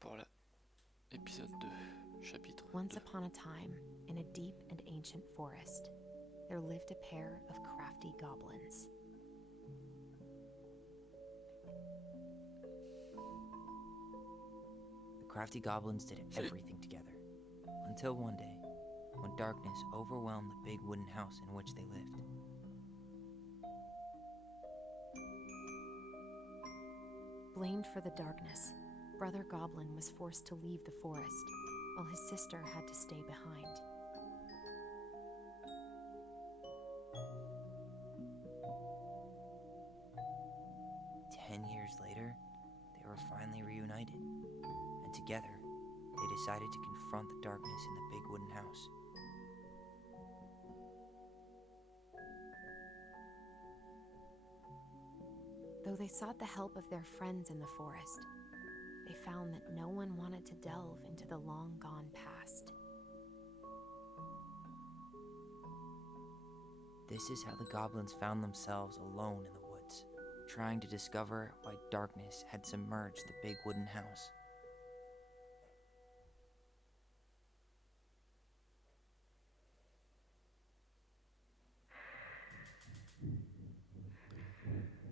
parti pour l'épisode 2, chapitre Once 2. upon a time, in a deep and ancient forest, there lived a pair of crafty goblins. The crafty goblins did everything together, until one day, when darkness overwhelmed the big wooden house in which they lived. Blamed for the darkness, Brother Goblin was forced to leave the forest, while his sister had to stay behind. Years later, they were finally reunited, and together, they decided to confront the darkness in the big wooden house. Though they sought the help of their friends in the forest, they found that no one wanted to delve into the long-gone past. This is how the goblins found themselves alone in the woods, trying to discover why darkness had submerged the big wooden house.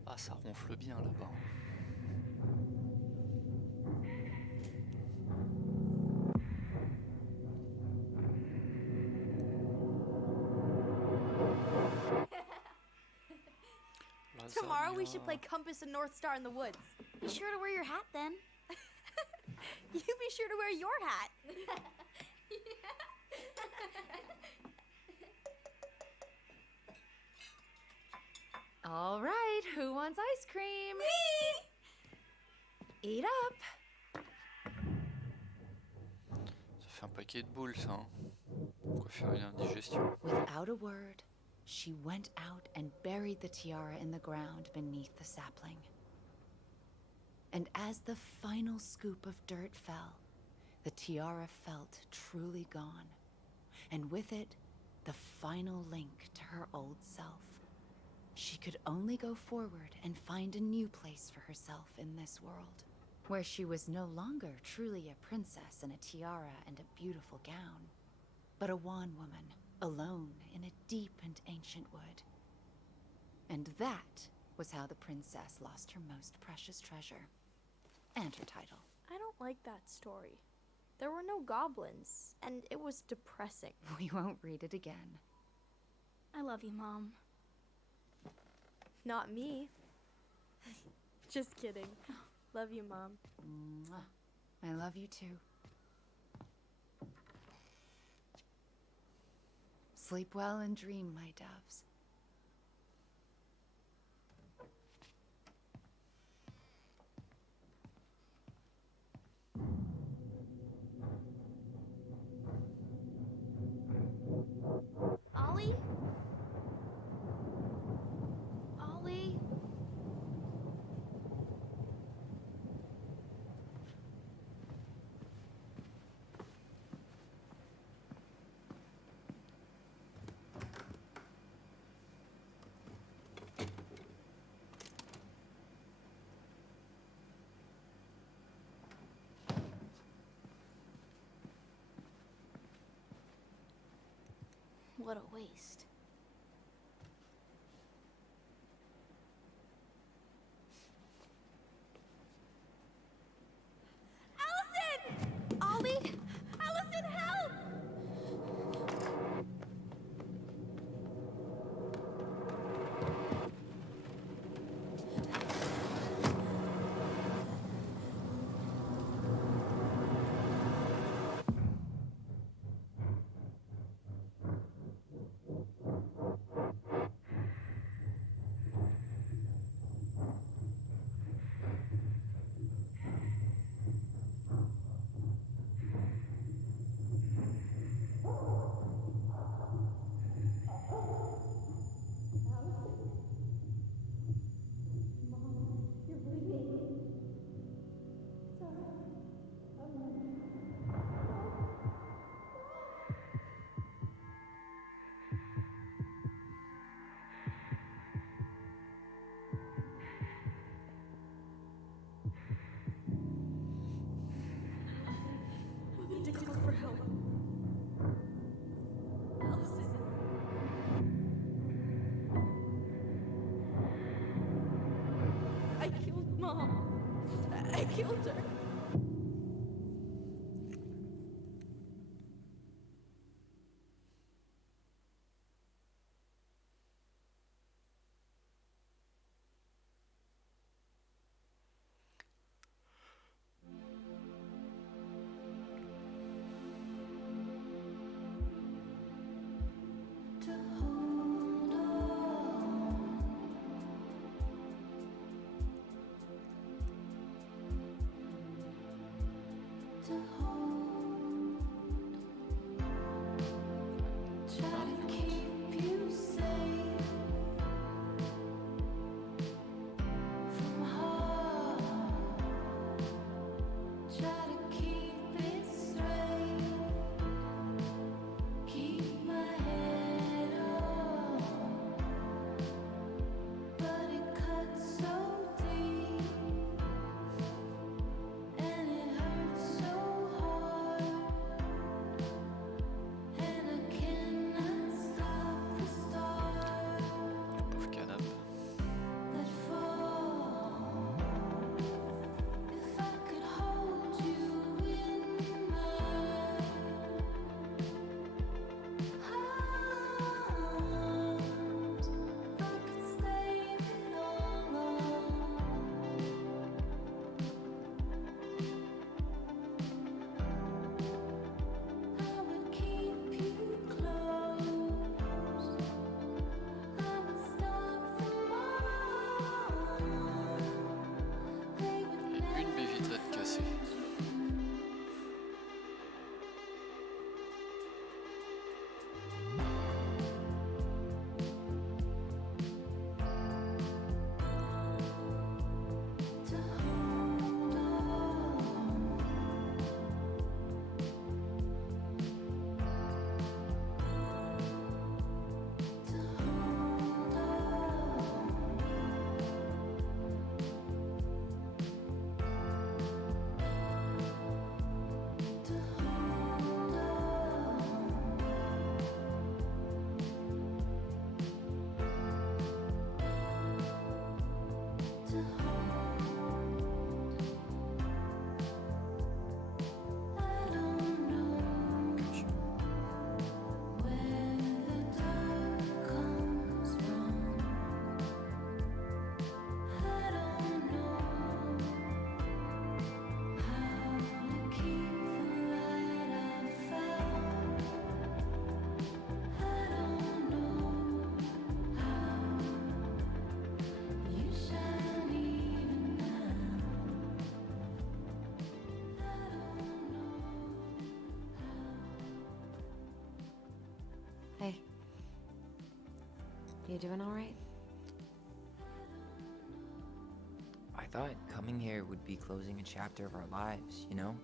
Ah, ça ronfle bien là-bas. Tomorrow we should play Compass and North Star in the woods. Be sure to wear your hat then. You be sure to wear your hat. All right, who wants ice cream? Me! Eat up. Ça fait un paquet de boules, ça. Hein. Pourquoi faire une indigestion? Without a word, she went out and buried the tiara in the ground beneath the sapling. And as the final scoop of dirt fell, the tiara felt truly gone, and with it, the final link to her old self. She could only go forward and find a new place for herself in this world, where she was no longer truly a princess in a tiara and a beautiful gown, but a wan woman, alone in a deep and ancient wood. And that was how the princess lost her most precious treasure, and her title. I don't like that story. There were no goblins, and it was depressing. We won't read it again. I love you, Mom. Not me. Just kidding. Love you, Mom. Mwah. I love you too. Sleep well and dream, my doves. Ollie? Ollie? What a waste. Allison! Ollie! Allison, help! Mom, I killed her. Pauvre canap. Et une baie vitrée de cassée. Hey. You doing all right? I thought coming here would be closing a chapter of our lives, you know?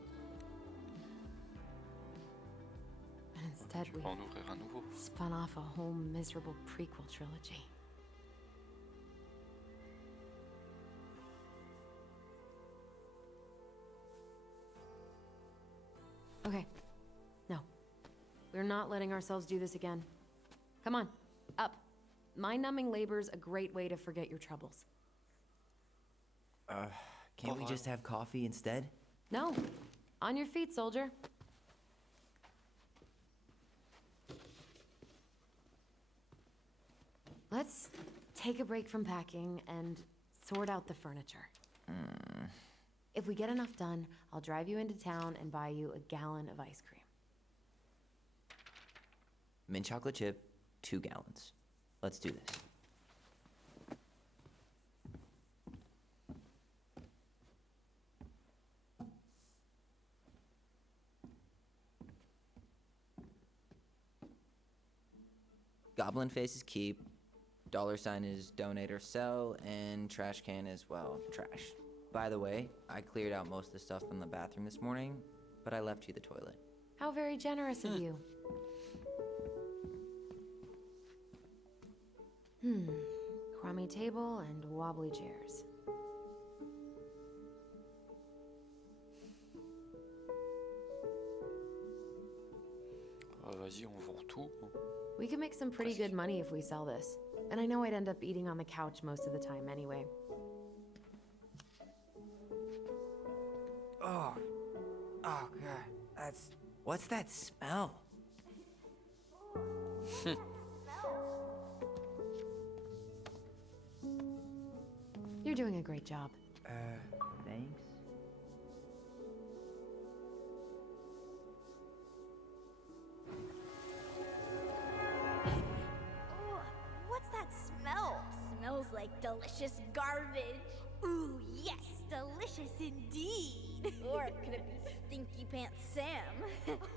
And instead we On ouvrir un nouveau. spun off a whole miserable prequel trilogy. Okay. No. We're not letting ourselves do this again. Come on, up. Mind-numbing labor's a great way to forget your troubles. Can't we just have coffee instead? No. On your feet, soldier. Let's take a break from packing and sort out the furniture. If we get enough done, I'll drive you into town and buy you a gallon of ice cream. Mint chocolate chip, 2 gallons. Let's do this. Goblin face is keep, $sign is donate or sell, and trash can is, well, trash. By the way, I cleared out most of the stuff in the bathroom this morning, but I left you the toilet. How very generous of you. Crummy table and wobbly chairs. Vas-y, on vend tout. We could make some pretty good money if we sell this. And I know I'd end up eating on the couch most of the time anyway. Oh, oh God, what's that smell? You're doing a great job. Thanks. Oh, what's that smell? Smells like delicious garbage. Ooh, yes, delicious indeed. Or could it be Stinky Pants Sam?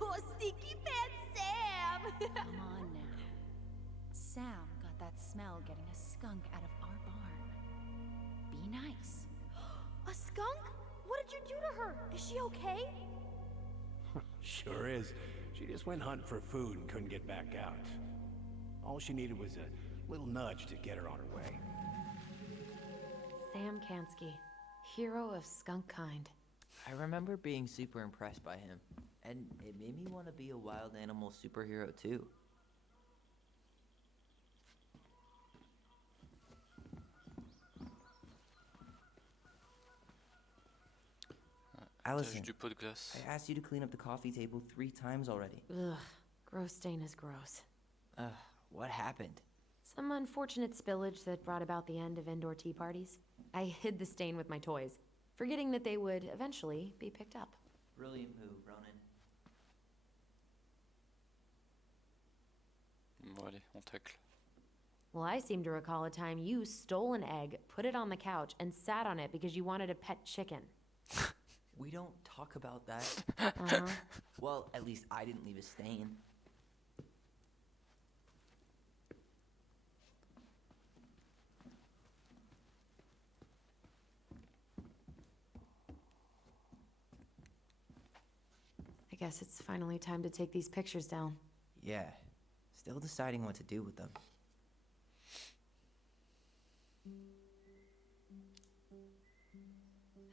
Oh, Stinky Pants Sam! Come on now. Sam got that smell getting a skunk out of our barn. Be nice. A skunk? What did you do to her? Is she okay? Sure is. She just went hunting for food and couldn't get back out. All she needed was a little nudge to get her on her way. Sam Kansky, hero of skunk kind. I remember being super impressed by him, and it made me want to be a wild animal superhero too. Allison, Tâche du pot de glace. I asked you to clean up the coffee table 3 times already. Ugh, gross stain is gross. What happened? Some unfortunate spillage that brought about the end of indoor tea parties. I hid the stain with my toys, forgetting that they would eventually be picked up. Brilliant move, Ronan. Bon allez, on tacle. Well, I seem to recall a time you stole an egg, put it on the couch, and sat on it because you wanted a pet chicken. We don't talk about that. Uh-huh. Well, at least I didn't leave a stain. I guess it's finally time to take these pictures down. Yeah, still deciding what to do with them.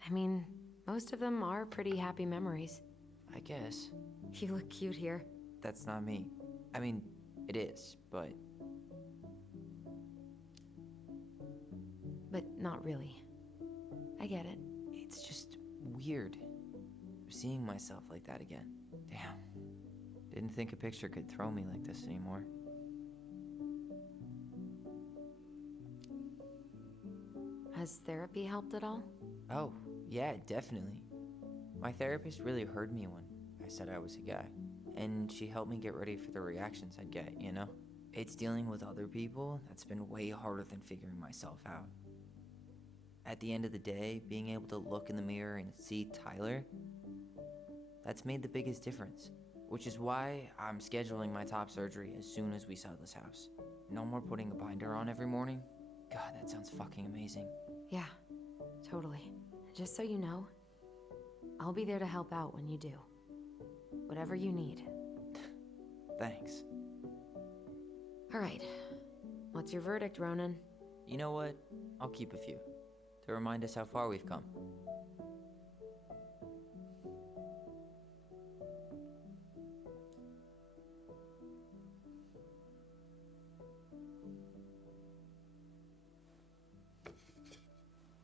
I mean, most of them are pretty happy memories. I guess. You look cute here. That's not me. I mean, it is, but But not really. I get it. it's just weird seeing myself like that again. Damn. Didn't think a picture could throw me like this anymore. Has therapy helped at all? Oh, yeah, definitely. My therapist really heard me when I said I was a guy, and she helped me get ready for the reactions I'd get, you know? It's dealing with other people that's been way harder than figuring myself out. At the end of the day, being able to look in the mirror and see Tyler, that's made the biggest difference, which is why I'm scheduling my top surgery as soon as we sell this house. No more putting a binder on every morning. God, that sounds fucking amazing. Yeah, totally. Just so you know, I'll be there to help out when you do. Whatever you need. Thanks. All right. What's your verdict, Ronan? You know what? I'll keep a few, to remind us how far we've come.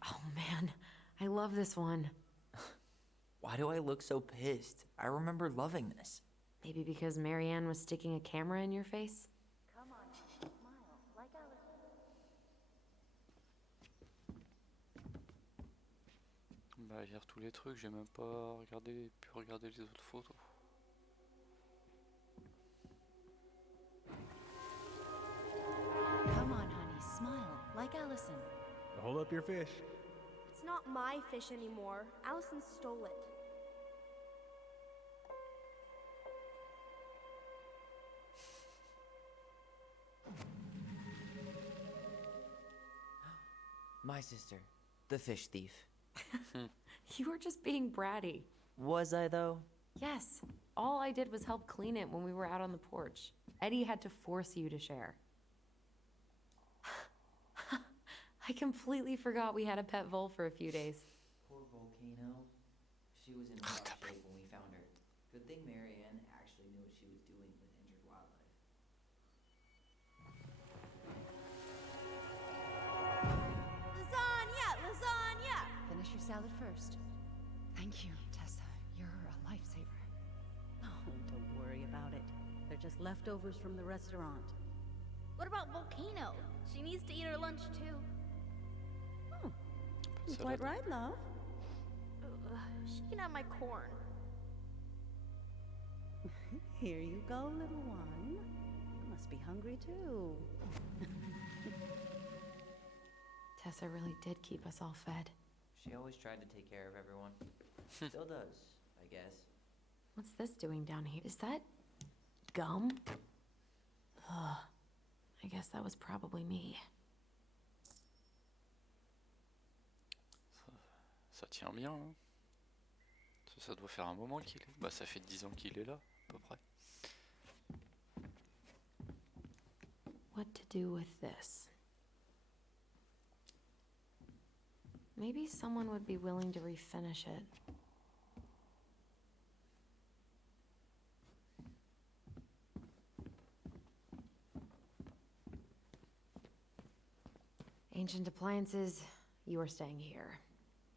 Oh man, I love this one. Why do I look so pissed? I remember loving this. Maybe because Marianne was sticking a camera in your face? Bah, hier tous les trucs, j'ai même pas pu regarder les autres photos. Come on, honey, smile, like Allison. Hold up your fish. It's not my fish anymore. Allison stole it. My sister, the fish thief. You were just being bratty. Was I, though? Yes, all I did was help clean it when we were out on the porch. Eddie had to force you to share. I completely forgot we had a pet vole for a few days. Poor volcano. She was in rough shape when we found her. Good thing Marianne actually knew what she was doing with injured wildlife. Lasagna! Lasagna! Finish your salad first. Thank you, Tessa. They're just leftovers from the restaurant. What about Volcano? She needs to eat her lunch too. Oh, you're quite right, love. She can have my corn. Here you go, little one. You must be hungry too. Tessa really did keep us all fed. She always tried to take care of everyone. Still does, I guess. What's this doing down here? Is that gum? Ugh. I guess that was probably me. Ça tient bien, hein. Ça doit faire un moment qu'il est. Bah, ça fait 10 ans qu'il est là, à peu près. What to do with this? Maybe someone would be willing to refinish it. Ancient appliances, you are staying here.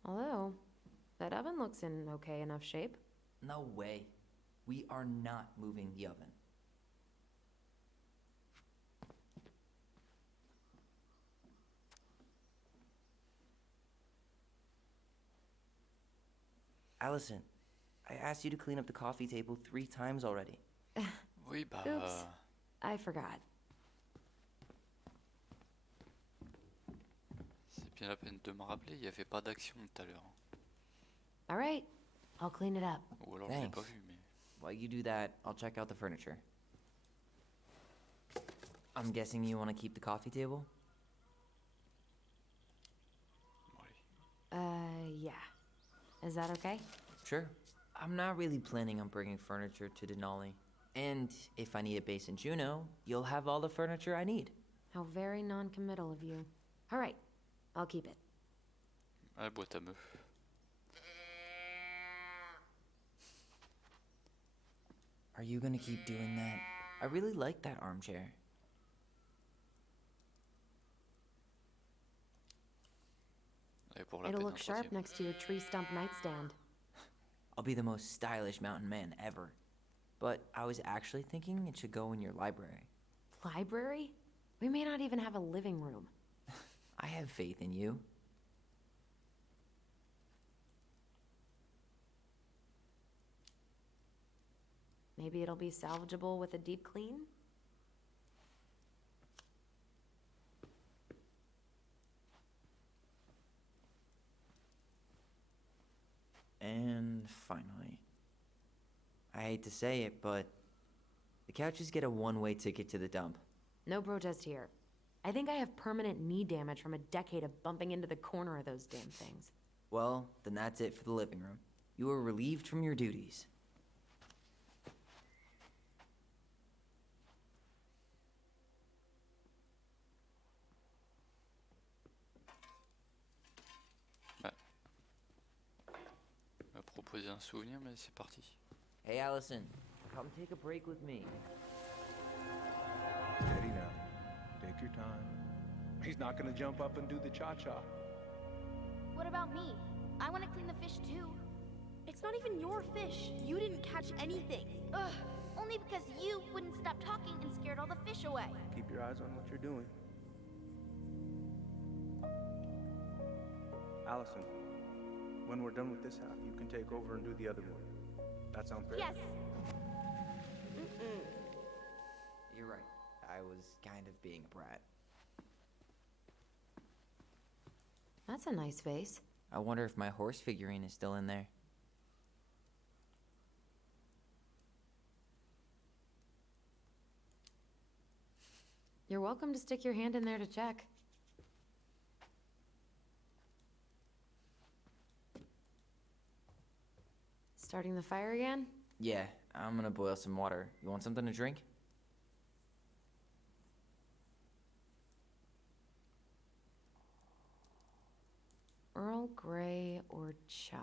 Although, that oven looks in okay enough shape. No way. We are not moving the oven. Allison, I asked you to clean up the coffee table 3 times already. Oui, bah. Oops, I forgot. C'est bien la peine de me rappeler, il n'y avait pas d'action tout à l'heure. All right, I'll clean it up. Ou alors je l'ai Thanks. pas vu, mais. While you do that, I'll check out the furniture. I'm guessing you want to keep the coffee table? Bon, allez. Yeah. Is that okay? Sure. I'm not really planning on bringing furniture to Denali. And if I need a base in Juneau, you'll have all the furniture I need. How very non-committal of you. All right, I'll keep it. Ah, boîte à meufs. Are you gonna keep doing that? I really like that armchair. Et pour la It'll peine, look un sharp troisième. next to your tree stump nightstand. I'll be the most stylish mountain man ever. But I was actually thinking it should go in your library. Library? We may not even have a living room. I have faith in you. Maybe it'll be salvageable with a deep clean? And finally, I hate to say it, but the couches get a one-way ticket to the dump. No protest here. I think I have permanent knee damage from a decade of bumping into the corner of those damn things. Well, then that's it for the living room. You are relieved from your duties. M'a proposé un souvenir, mais c'est parti. Hey, Allison, come take a break with me. Steady now. Take your time. He's not gonna jump up and do the cha-cha. What about me? I want to clean the fish too. It's not even your fish. You didn't catch anything. Ugh. Only because you wouldn't stop talking and scared all the fish away. Keep your eyes on what you're doing. Allison, when we're done with this half, you can take over and do the other one. That sound fair? Yes. You're right. I was kind of being a brat. That's a nice vase. I wonder if my horse figurine is still in there. You're welcome to stick your hand in there to check. Starting the fire again? Yeah, I'm gonna boil some water. You want something to drink? Earl Grey or chai?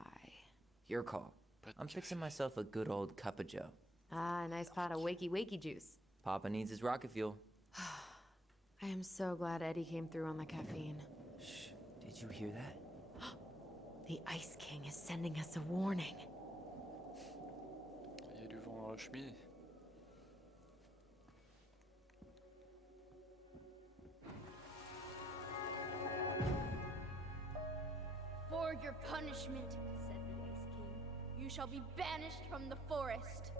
Your call. Pas de I'm café. fixing myself a good old cup of joe. Ah, a nice pot of wakey juice. Papa needs his rocket fuel. I am so glad Eddie came through on the caffeine. Shh, did you hear that? The Ice King is sending us a warning. Il y a du vent dans la cheminée. For your punishment, said the Ice King, you shall be banished from the forest.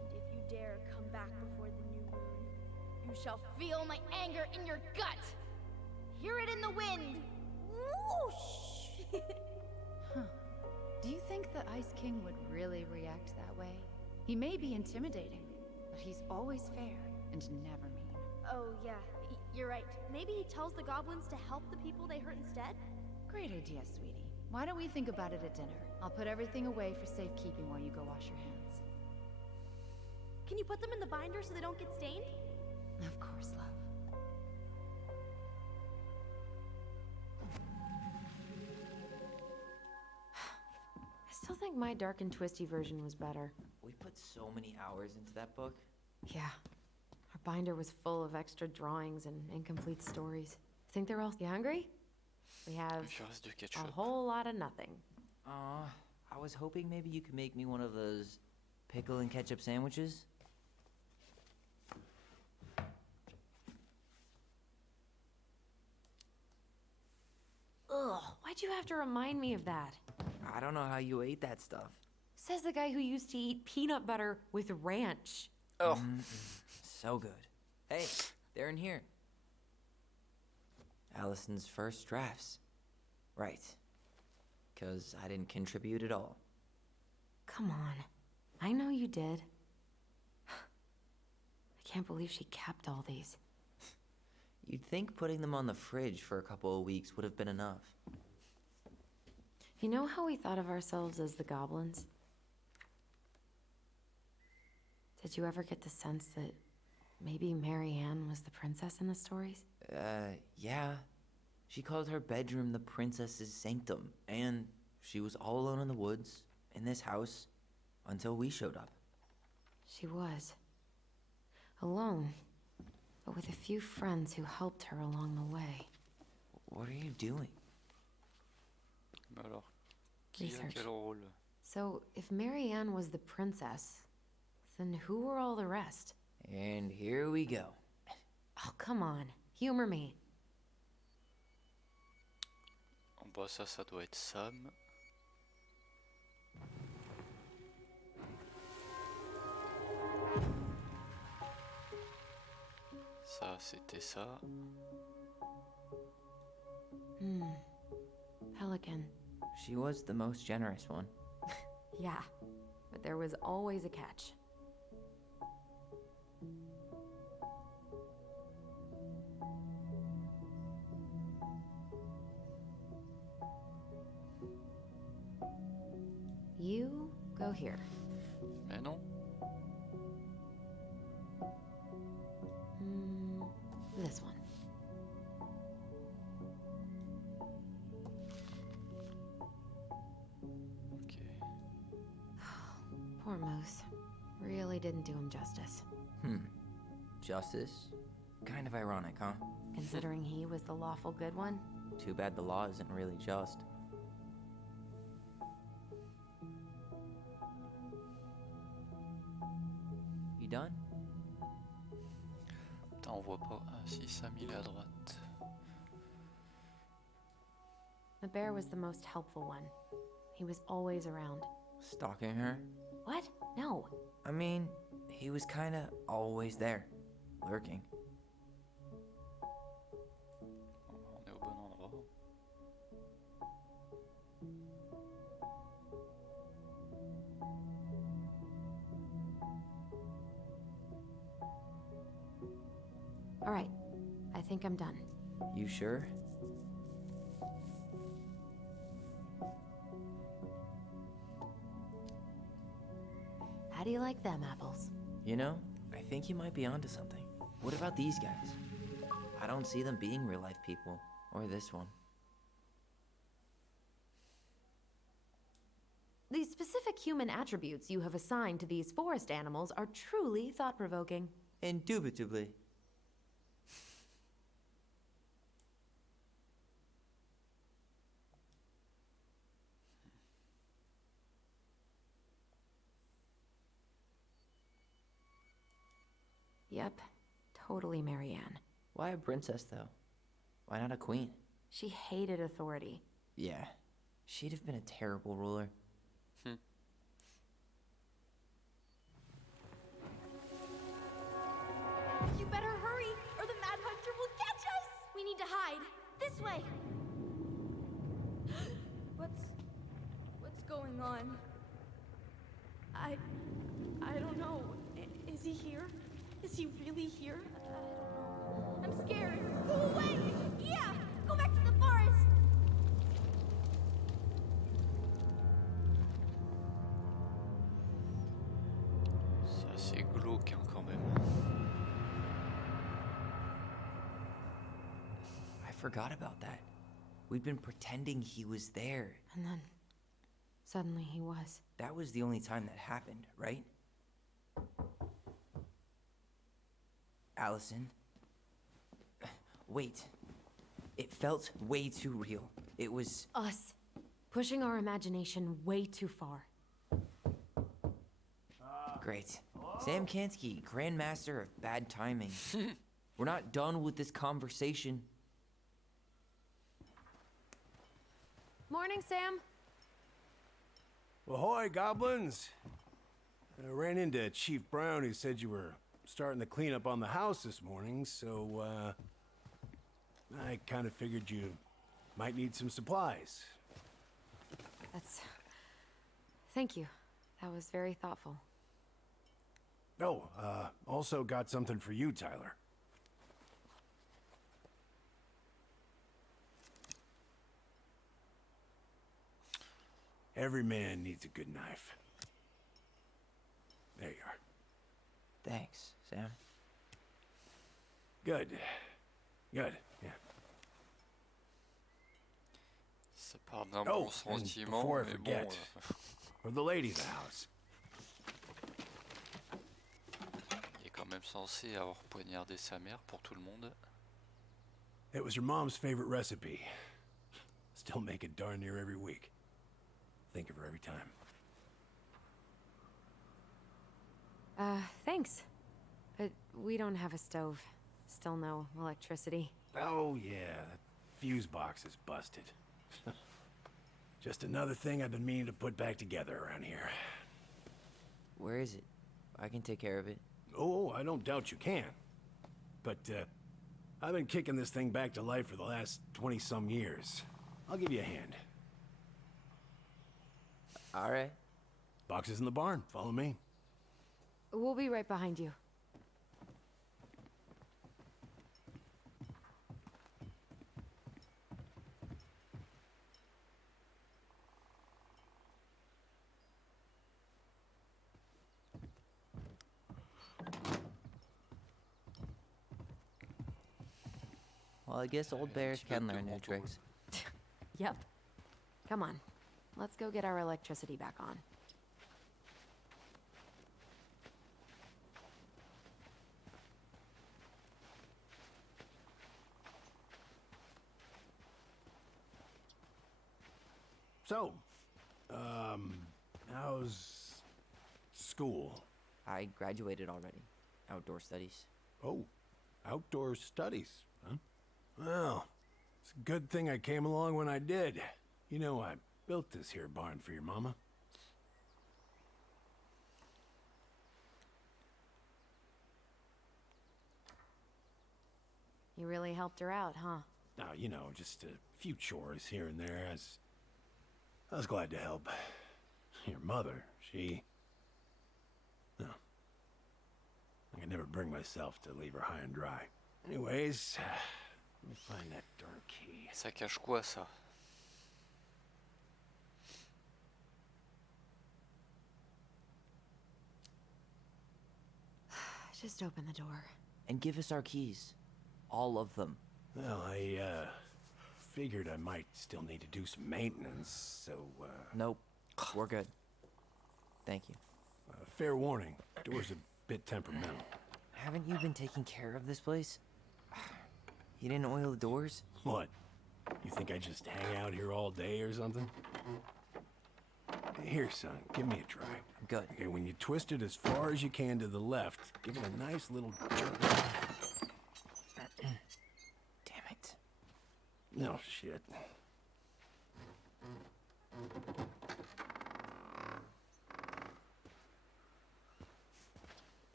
And if you dare come back before the new moon, you shall feel my anger in your gut. Hear it in the wind. Whoosh! Do you think the Ice King would really react that way? He may be intimidating, but he's always fair and never mean. Oh, yeah, you're right. Maybe he tells the goblins to help the people they hurt instead? Great idea, sweetie. Why don't we think about it at dinner? I'll put everything away for safekeeping while you go wash your hands. Can you put them in the binder so they don't get stained? Of course, love. I still think my dark and twisty version was better. We put so many hours into that book. Yeah. Our binder was full of extra drawings and incomplete stories. Think they're all... You hungry? We have Je reste du a ketchup. whole lot of nothing. Aw, I was hoping maybe you could make me one of those pickle and ketchup sandwiches. Ugh, why'd you have to remind me of that? I don't know how you ate that stuff. Says the guy who used to eat peanut butter with ranch. Oh, So good. Hey, they're in here. Allison's first drafts. Right. 'Cause I didn't contribute at all. Come on. I know you did. I can't believe she kept all these. You'd think putting them on the fridge for a couple of weeks would have been enough. You know how we thought of ourselves as the goblins? Did you ever get the sense that maybe Mary Ann was the princess in the stories? Yeah. She called her bedroom the princess's sanctum, and she was all alone in the woods, in this house, until we showed up. She was. Alone, but with a few friends who helped her along the way. What are you doing? mais alors, qui a Research. quel rôle? So, if Mary Ann was the princess, then who were all the rest? And here we go. Oh, come on. Humor me. Bah ça doit être Sam. Ça, c'était ça. Pelican. She was the most generous one. Yeah, but there was always a catch. You go here. Mais non. This one. Ok. Poor Moose. Really didn't do him justice, Justice? Kind of ironic, huh? considering he was the lawful good one. Too bad the law isn't really just. You done? Attends, on voit pas. Ah si, Sam il est à droite. The bear was the most helpful one. He was always around. Stalking her? What? No. I mean, he was kinda always there. Lurking. On est au bon endroit. All right. I think I'm done. You sure? How do you like them apples? You know, I think you might be onto something. What about these guys? I don't see them being real life people. Or this one. The specific human attributes you have assigned to these forest animals are truly thought-provoking. Indubitably. Yep, totally Mary Ann. Why a princess, though? Why not a queen? She hated authority. Yeah, She'd have been a terrible ruler. You better hurry, or the Mad Hunter will catch us! We need to hide. This way! What's going on? I don't know. Is he here? Is he really here? I don't know. I'm scared. Go away! Yeah! Go back to the forest! C'est assez glauque hein, quand même. I forgot about that. We'd been pretending he was there. And then, suddenly he was. That was the only time that happened, right? Allison? Wait. It felt way too real. It was... Us. Pushing our imagination way too far. Great. Sam Kansky, Grandmaster of Bad Timing. We're not done with this conversation. Morning, Sam. Ahoy, goblins! I ran into Chief Brown, who said you were starting the cleanup on the house this morning, so, I kind of figured you might need some supplies. Thank you. That was very thoughtful. Oh, also got something for you, Tyler. Every man needs a good knife. There you are. Thanks, Sam. Good. Good, yeah. Ça part d'un Oh, bon and sentiment, before I mais bon. forget, for the lady of the house. Il est quand même censé avoir poignardé sa mère pour tout le monde. It was your mom's favorite recipe. Still make it darn near every week. Think of her every time. Thanks. But we don't have a stove. Still no electricity. Oh, yeah, that fuse box is busted. Just another thing I've been meaning to put back together around here. Where is it? I can take care of it. Oh, I don't doubt you can. But, I've been kicking this thing back to life for the last 20-some years. I'll give you a hand. All right. Box is in the barn. Follow me. We'll be right behind you. Well, I guess old bears can learn new tricks. Yep. Come on. Let's go get our electricity back on. So, how's school? I graduated already. Outdoor studies. Oh, outdoor studies, huh? Well, it's a good thing I came along when I did. You know, I built this here barn for your mama. You really helped her out, huh? Now, you know, just a few chores here and there. I was glad to help. Your mother, she... No. I could never bring myself to leave her high and dry. Anyways, let me find that darn key. Ça cache quoi ça? Just open the door. And give us our keys. All of them. Well, I, figured I might still need to do some maintenance, so, Nope. We're good. Thank you. fair warning, door's a bit temperamental. Haven't you been taking care of this place? You didn't oil the doors? What? You think I just hang out here all day or something? Here, son, give me a try. Good. Okay, when you twist it as far as you can to the left, give it a nice little jerk. Damn it. No shit.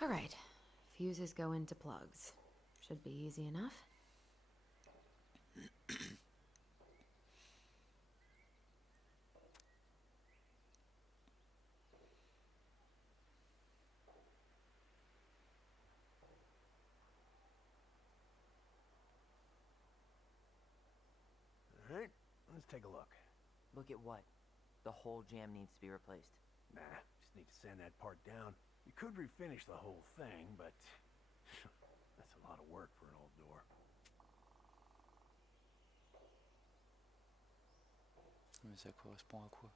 All right, fuses go into plugs. Should be easy enough. Alright, let's take a look. Look at what? The whole jam needs to be replaced. Nah, just need to sand that part down. You could refinish the whole thing, but that's a lot of work for an old door. Mais ça correspond à quoi?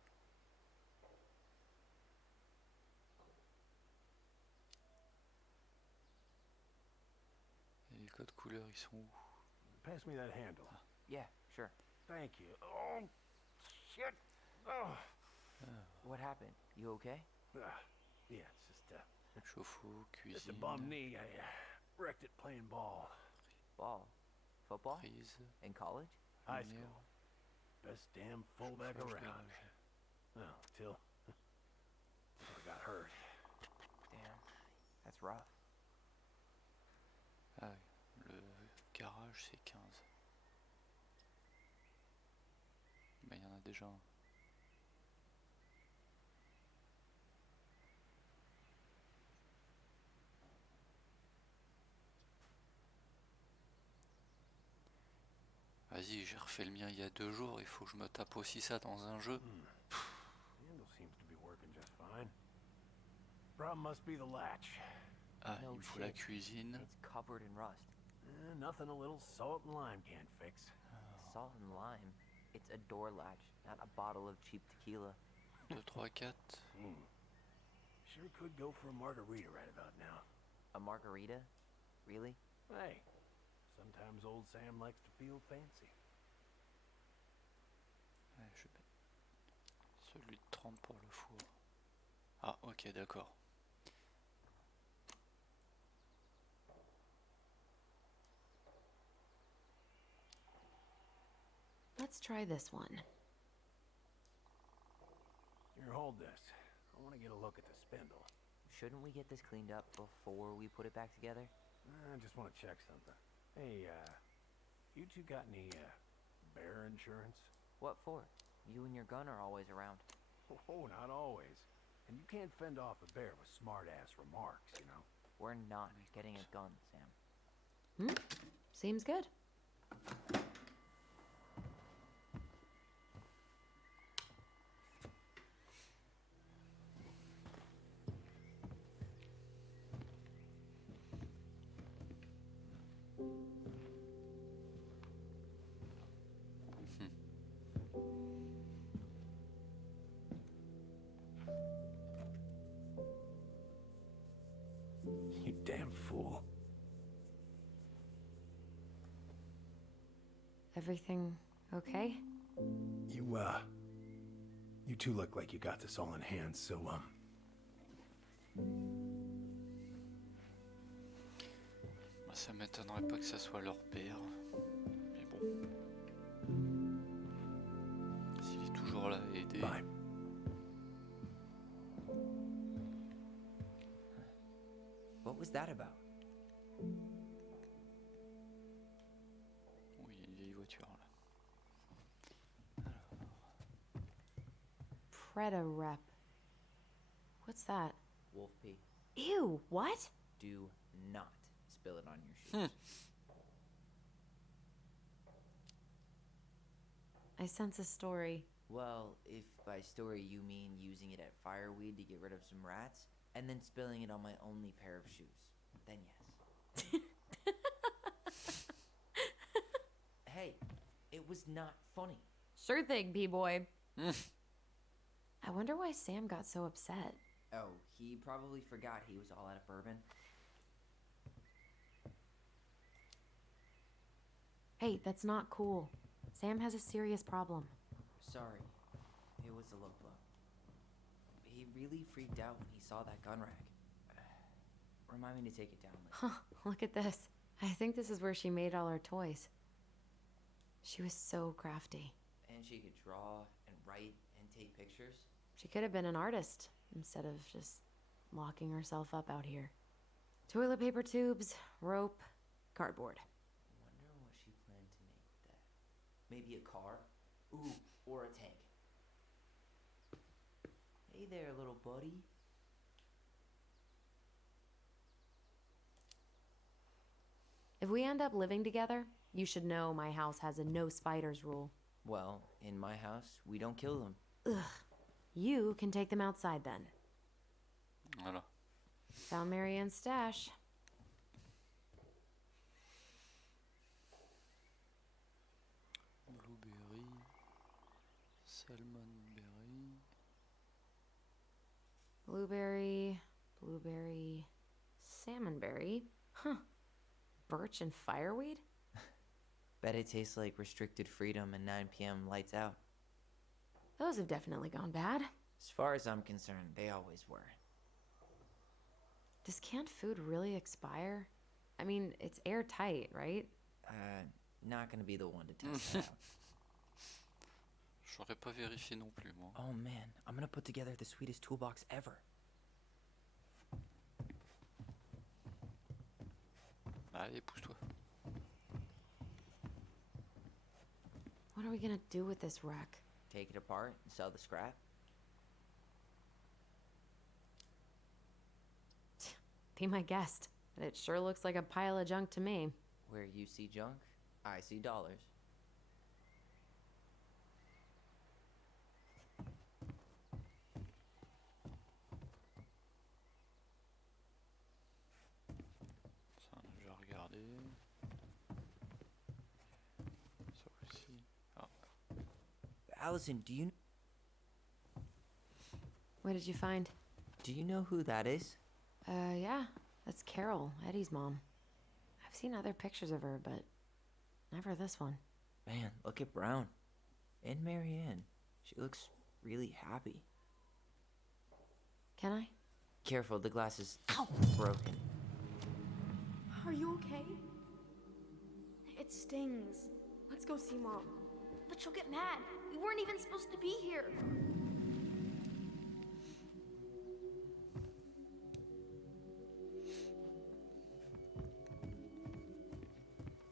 Et les codes couleurs, ils sont où? Pass me that handle. Yeah, sure. Thank you. Oh, shit. Oh. What happened? You okay? Yeah, it's just Chauffe-eau, just a cuisine, bum knee. I wrecked it playing ball. Ball? Football? prise, In college? High lumière, school. Best damn fullback chauffage around. garage. Well, till I got hurt. Damn. That's rough. Ah oui, le garage c'est 15. Mais il y en a déjà un. Vas-y, j'ai refait le mien il y a 2 jours, il faut que je me tape aussi ça dans un jeu. Handle seems to be working just fine. Problem must be the latch. Ah, No il me faut la shit. cuisine. It's covered in rust. Nothing a little salt and lime can't fix. Salt and lime. It's a door latch, not a bottle of cheap tequila. 2, 3, 4. Sure could go for a margarita right about now. A margarita? Really? Hey, sometimes old Sam likes to feel fancy. Ouais, je vais mettre celui de 30 pour le four. Ah, ok, d'accord. Let's try this one. Here, hold this. I want to get a look at the spindle. Shouldn't we get this cleaned up before we put it back together? I just want to check something. Hey, you two got any, bear insurance? What for? You and your gun are always around. Oh, not always. And you can't fend off a bear with smart-ass remarks, you know? We're not getting a gun, Sam. Seems good. You damn fool. Everything okay? You two look like you got this all in hand, so, Ça m'étonnerait pas que ça soit leur père. Mais bon. S'il est toujours là à aider. bye. What was that about? Oui, il y a une vieille voiture là. Preda rep. What's that? Wolf pee. Ew, what? Do not spill it on your shoes. I sense a story. Well, if by story you mean using it at fireweed to get rid of some rats, and then spilling it on my only pair of shoes, then yes. Hey, it was not funny. Sure thing, P-boy. I wonder why Sam got so upset. Oh, he probably forgot he was all out of bourbon. Hey, that's not cool. Sam has a serious problem. Sorry, it was a low blow. He really freaked out when he saw that gun rack. Remind me to take it down later. Huh, look at this. I think this is where she made all her toys. She was so crafty. And she could draw and write and take pictures. She could have been an artist instead of just locking herself up out here. Toilet paper tubes, rope, cardboard. Wonder what she planned to make with that. Maybe a car? Ooh, or a tank. Hey there, little buddy. If we end up living together, you should know my house has a no spiders rule. Well, in my house, we don't kill them. Ugh. You can take them outside then. Voilà. Found Marianne's stash. Blueberry, salmonberry. Blueberry, salmonberry. Huh. Birch and fireweed? Bet it tastes like restricted freedom and 9 p.m. lights out. Those have definitely gone bad. As far as I'm concerned, they always were. Does canned food really expire? I mean, it's airtight, right? Not gonna be the one to test that out. J'aurais pas vérifié non plus, moi. Oh man, I'm gonna put together the sweetest toolbox ever. Allez, pousse-toi. What are we gonna do with this wreck? Take it apart and sell the scrap. Be my guest. But it sure looks like a pile of junk to me. Where you see junk, I see dollars. Ça, on a déjà regardé. Ça aussi. Ah. Allison, do you What did you find? know who that is? Yeah. That's Carol, Eddie's mom. I've seen other pictures of her, but never this one. Man, look at Brown. And Marianne. She looks really happy. Can I? Careful, the glass is broken. Are you okay? It stings. Let's go see Mom. But she'll get mad. We weren't even supposed to be here.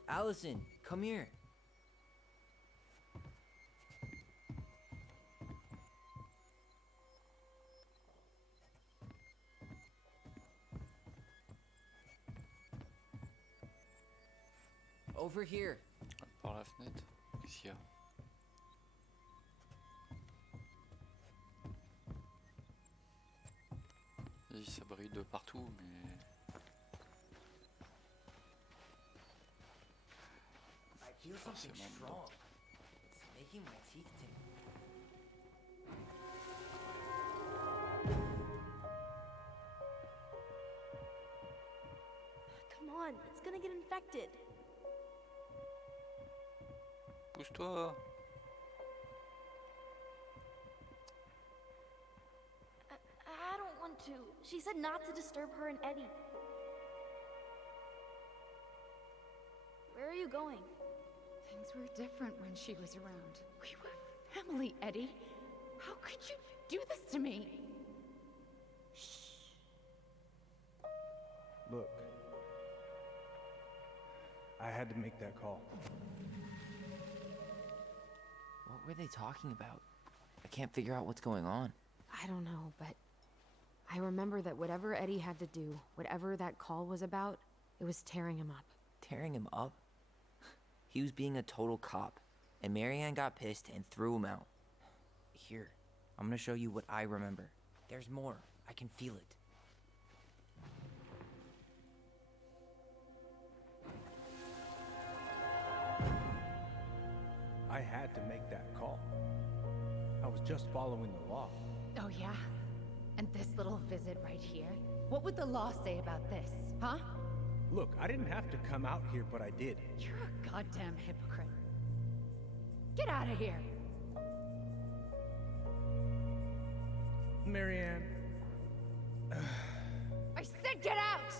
Allison, come here. Over here. Par la fenêtre. Qu'est-ce qu'il y a? Vas-y, ça brille de partout, mais... I feel something Forcément strong. It's making my teeth tingle. Come on, it's gonna get infected. Pousse-toi! I don't want to. She said not to disturb her and Eddie. Where are you going? Things were different when she was around. We were family, Eddie. How could you do this to me? Look, I had to make that call. What were they talking about? I can't figure out what's going on. I don't know, but I remember that whatever Eddie had to do, whatever that call was about, it was tearing him up. Tearing him up? He was being a total cop, and Marianne got pissed and threw him out. Here, I'm gonna show you what I remember. There's more. I can feel it. I had to make that call. I was just following the law. Oh, yeah? And this little visit right here? What would the law say about this, huh? Look, I didn't have to come out here, but I did. You're a goddamn hypocrite. Get out of here! Marianne, I said get out!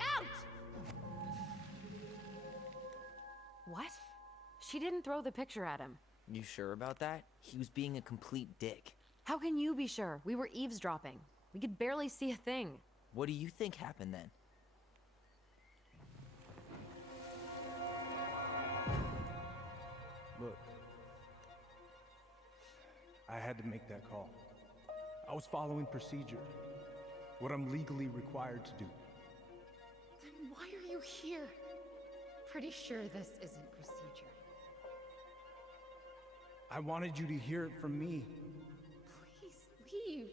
Out! What? She didn't throw the picture at him. You sure about that? He was being a complete dick. How can you be sure? We were eavesdropping. We could barely see a thing. What do you think happened then? Look, I had to make that call. I was following procedure, what I'm legally required to do. Then why are you here? Pretty sure this isn't procedure. I wanted you to hear it from me. Please leave.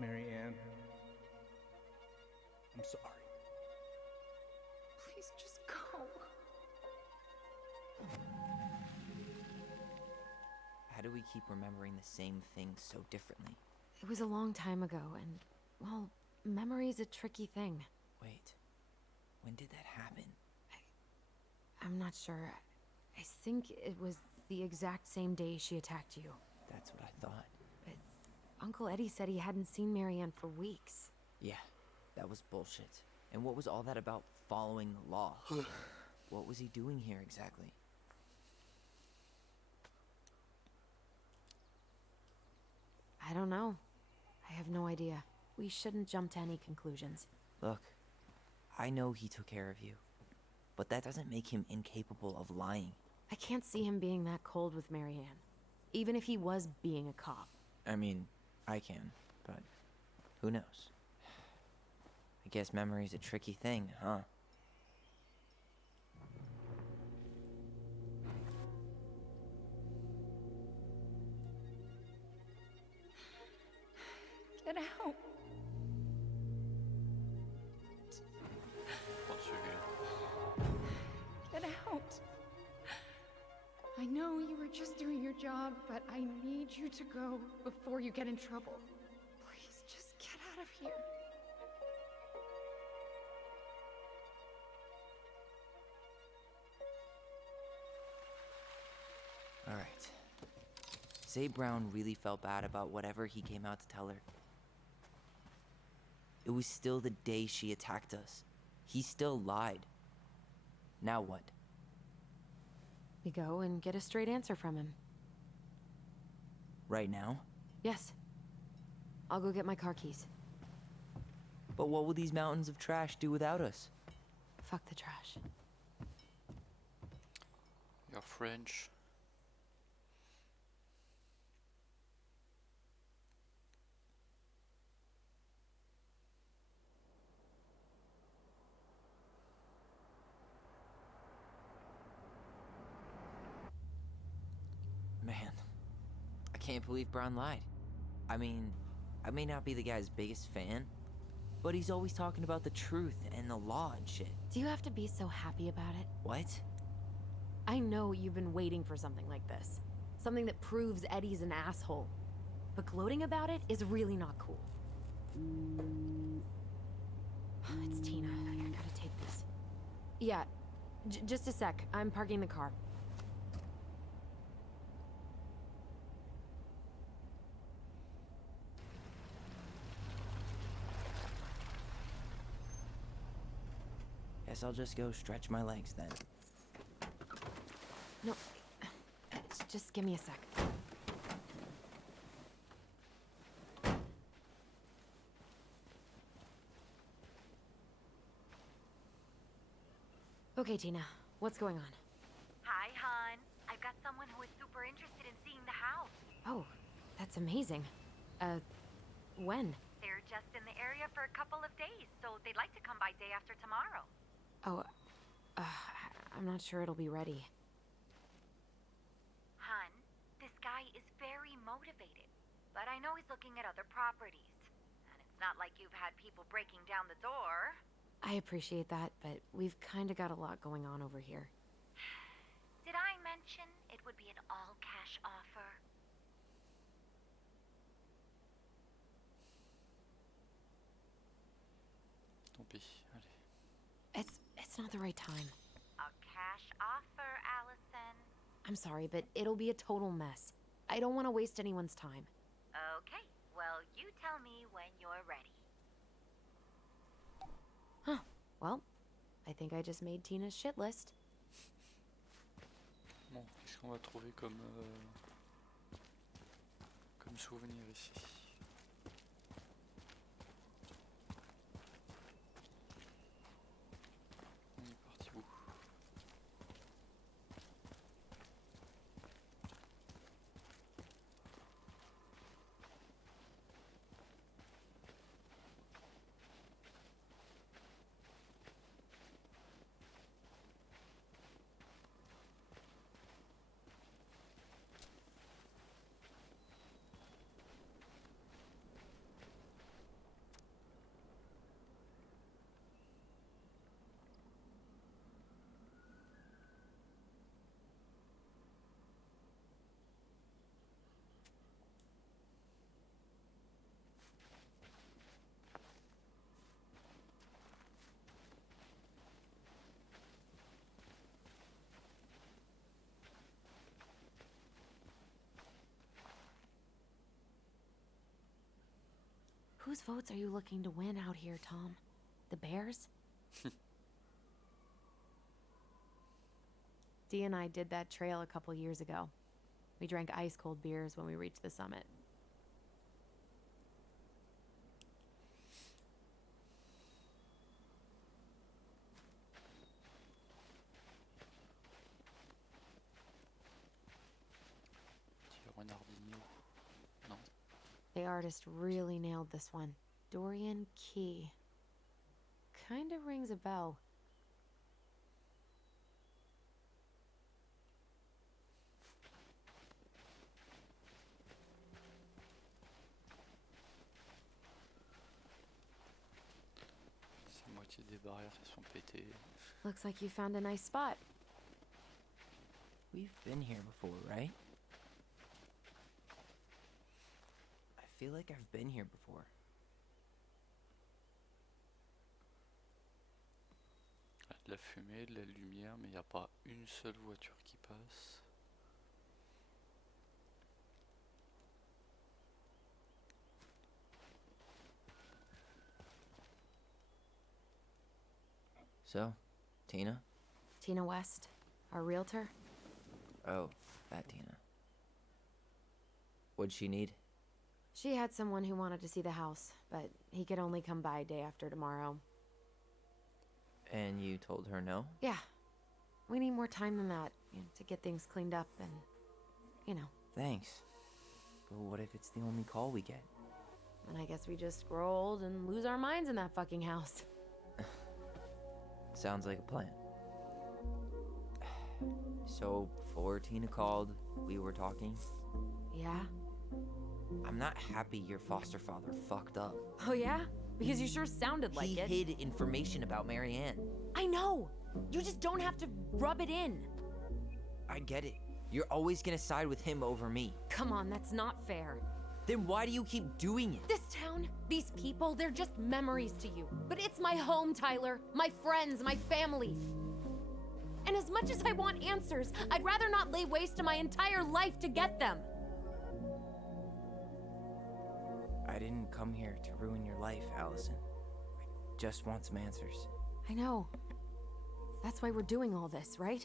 Mary Ann, I'm sorry. Please just go. How do we keep remembering the same things so differently? It was a long time ago, and, well, memory's a tricky thing. Wait, when did that happen? I'm not sure. I think it was the exact same day she attacked you. That's what I thought. But Uncle Eddie said he hadn't seen Marianne for weeks. Yeah, that was bullshit. And what was all that about following the law? What was he doing here exactly? I don't know. I have no idea. We shouldn't jump to any conclusions. Look, I know he took care of you, but that doesn't make him incapable of lying. I can't see him being that cold with Marianne, even if he was being a cop. I mean, I can, but who knows? I guess memory's a tricky thing, huh? Get out. What's your deal? Get out. I know you were just doing your job, but I need you to go before you get in trouble. Please, just get out of here. All right. Say Brown really felt bad about whatever he came out to tell her. It was still the day she attacked us. He still lied. Now what? We go and get a straight answer from him. Right now? Yes. I'll go get my car keys. But what will these mountains of trash do without us? Fuck the trash. You're French. Man, I can't believe Brown lied. I mean, I may not be the guy's biggest fan, but he's always talking about the truth and the law and shit. Do you have to be so happy about it? What? I know you've been waiting for something like this. Something that proves Eddie's an asshole. But gloating about it is really not cool. It's Tina. I gotta take this. Yeah, just a sec. I'm parking the car. Guess I'll just go stretch my legs then. No, just give me a sec. Okay, Tina, what's going on? Hi, hon. I've got someone who is super interested in seeing the house. Oh, that's amazing. When? They're just in the area for a couple of days, so they'd like to come by day after tomorrow. Oh, I'm not sure it'll be ready. Hun, this guy is very motivated, but I know he's looking at other properties. And it's not like you've had people breaking down the door. I appreciate that, but we've kinda got a lot going on over here. Did I mention it would be an all-cash offer? Tant pis, allez. It's not the right time. A cash offer, Allison. I'm sorry, but it'll be a total mess. I don't want to waste anyone's time. Okay, well, you tell me when you're ready. Huh. Well, I think I just made Tina's shit list. Bon, qu'est-ce qu'on va trouver comme souvenir ici? On est parti où? Whose votes are you looking to win out here, Tom? The Bears? Dee and I did that trail a couple years ago. We drank ice-cold beers when we reached the summit. Non. The artist really nailed this one. Dorian Key. Kinda rings a bell. C'est moitié des barrières qui sont pétées. Looks like you found a nice spot. We've been here before, right? I feel like I've been here before. De la fumée, de la lumière, mais il n'y a pas une seule voiture qui passe. So, Tina? Tina West, our realtor. Oh, that Tina. What'd she need? She had someone who wanted to see the house, but he could only come by day after tomorrow. And you told her no? Yeah. We need more time than that, to get things cleaned up and, Thanks. But what if it's the only call we get? And I guess we just grow old and lose our minds in that fucking house. Sounds like a plan. So, before Tina called, we were talking. Yeah? I'm not happy your foster father fucked up. Oh yeah? Because you sure sounded like it. He hid information about Marianne. I know! You just don't have to rub it in. I get it. You're always gonna side with him over me. Come on, that's not fair. Then why do you keep doing it? This town, these people, they're just memories to you. But it's my home, Tyler. My friends, my family. And as much as I want answers, I'd rather not lay waste to my entire life to get them. I didn't come here to ruin your life, Allison. I just want some answers. I know. That's why we're doing all this, right?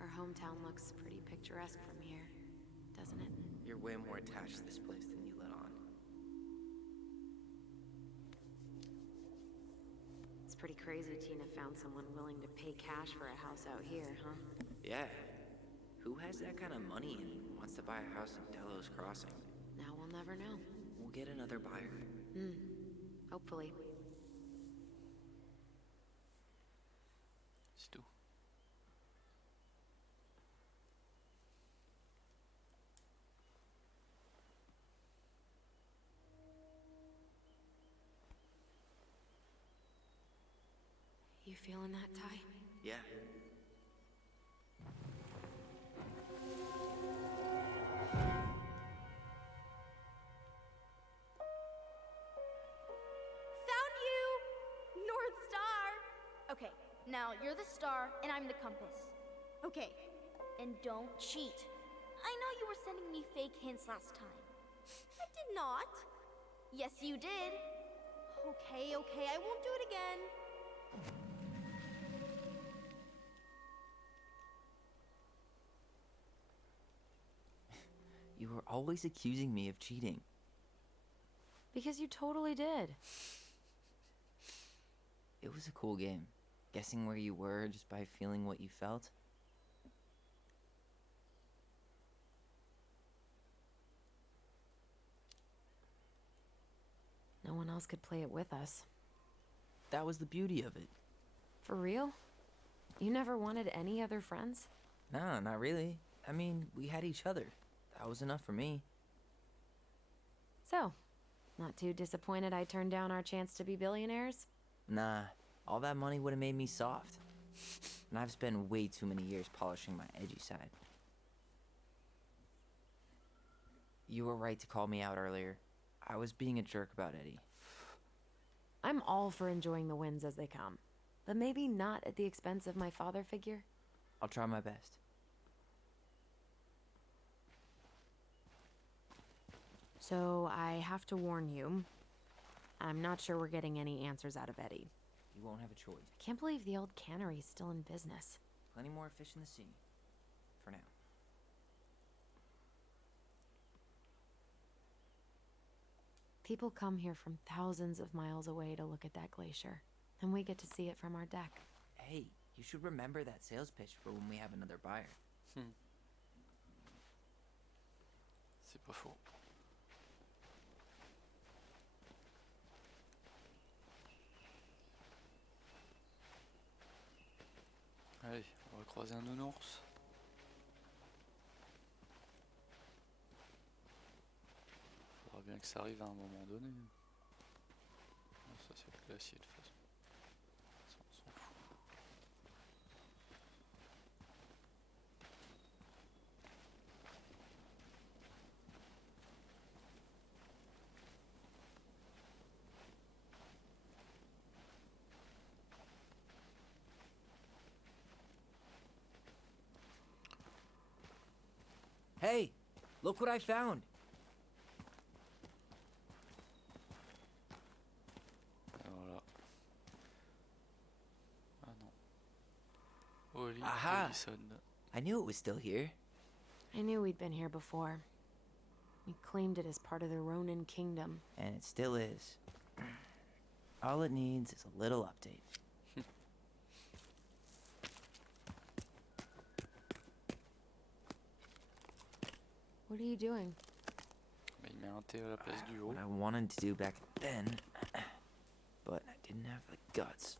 Our hometown looks pretty picturesque from here, doesn't it? You're way more attached to this place than you let on. It's pretty crazy Tina found someone willing to pay cash for a house out here, huh? Yeah. Who has that kind of money and wants to buy a house in Delos Crossing? Now we'll never know. We'll get another buyer. Hopefully. C'est tout. You feeling that, Ty? Yeah. Found you! North Star! Okay, Now, you're the star, and I'm the compass. Okay. And don't cheat. I know you were sending me fake hints last time. I did not. Yes, you did. Okay, I won't do it again. You were always accusing me of cheating. Because you totally did. It was a cool game. Guessing where you were just by feeling what you felt. No one else could play it with us. That was the beauty of it. For real? You never wanted any other friends? Nah, not really. I mean, we had each other. That was enough for me. So, not too disappointed I turned down our chance to be billionaires? Nah, all that money would have made me soft. And I've spent way too many years polishing my edgy side. You were right to call me out earlier. I was being a jerk about Eddie. I'm all for enjoying the wins as they come, but maybe not at the expense of my father figure. I'll try my best. So I have to warn you, I'm not sure we're getting any answers out of Eddie. You won't have a choice. I can't believe the old cannery's still in business. Plenty more fish in the sea. For now. People come here from thousands of miles away to look at that glacier, and we get to see it from our deck. Hey, you should remember that sales pitch for when we have another buyer. C'est pas faux. Allez, on va croiser un nounours. Faudra bien que ça arrive à un moment donné. Non, ça c'est le glacier de toute façon. Ça, on s'en fout. Hey, look what I found. Et voilà. Ah non. Holly Aha! Ellison. I knew it was still here. I knew we'd been here before. We claimed it as part of the Ronin kingdom. And it still is. All it needs is a little update. What are you doing? Mais il met un T à la place du O. What I wanted to do back then, but I didn't have the guts.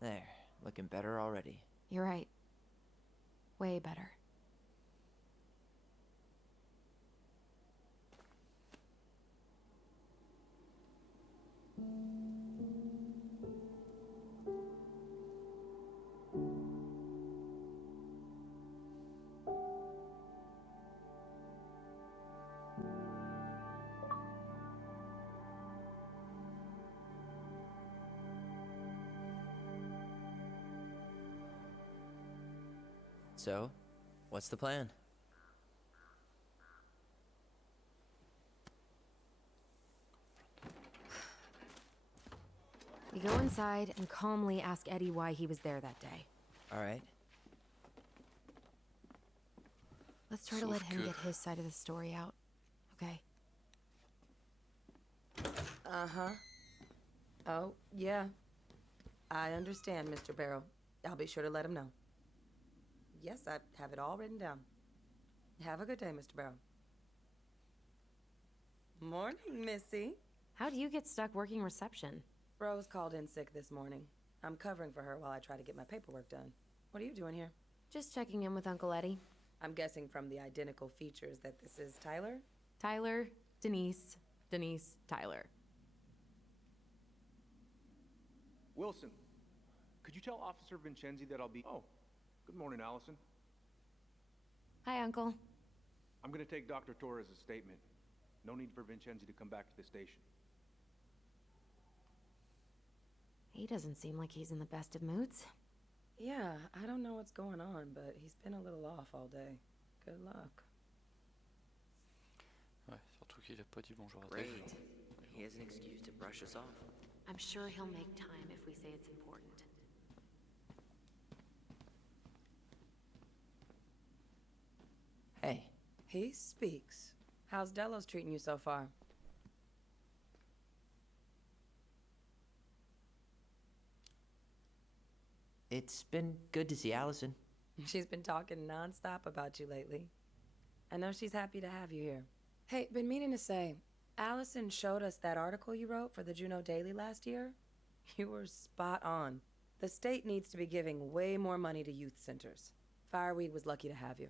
There, looking better already. You're right. Way better. So, what's the plan? We go inside and calmly ask Eddie why he was there that day. All right. Let's try to Sauf let him que- get his side of the story out. Okay? Uh-huh. Oh, yeah. I understand, Mr. Barrow. I'll be sure to let him know. Yes, I have it all written down. Have a good day, Mr. Barrow. Morning, Missy. How do you get stuck working reception? Rose called in sick this morning. I'm covering for her while I try to get my paperwork done. What are you doing here? Just checking in with Uncle Eddie. I'm guessing from the identical features that this is Tyler? Tyler, Denise, Denise, Tyler. Wilson, could you tell Officer Vincenzi that I'll be... Oh, good morning, Allison. Hi, Uncle. I'm gonna take Dr. Torres' statement. No need for Vincenzi to come back to the station. He doesn't seem like he's in the best of moods. Yeah, I don't know what's going on, but he's been a little off all day. Good luck. Ouais, surtout qu'il a pas dit bonjour à ta Great. fille. He has an excuse to brush us off. I'm sure he'll make time if we say it's important. Hey, He speaks. How's Delos treating you so far? it's been good to see Allison. She's been talking nonstop about you lately. I know she's happy to have you here. Hey, been meaning to say, Allison showed us that article you wrote for the Juneau Daily last year. You were spot on. The state needs to be giving way more money to youth centers. Fireweed was lucky to have you.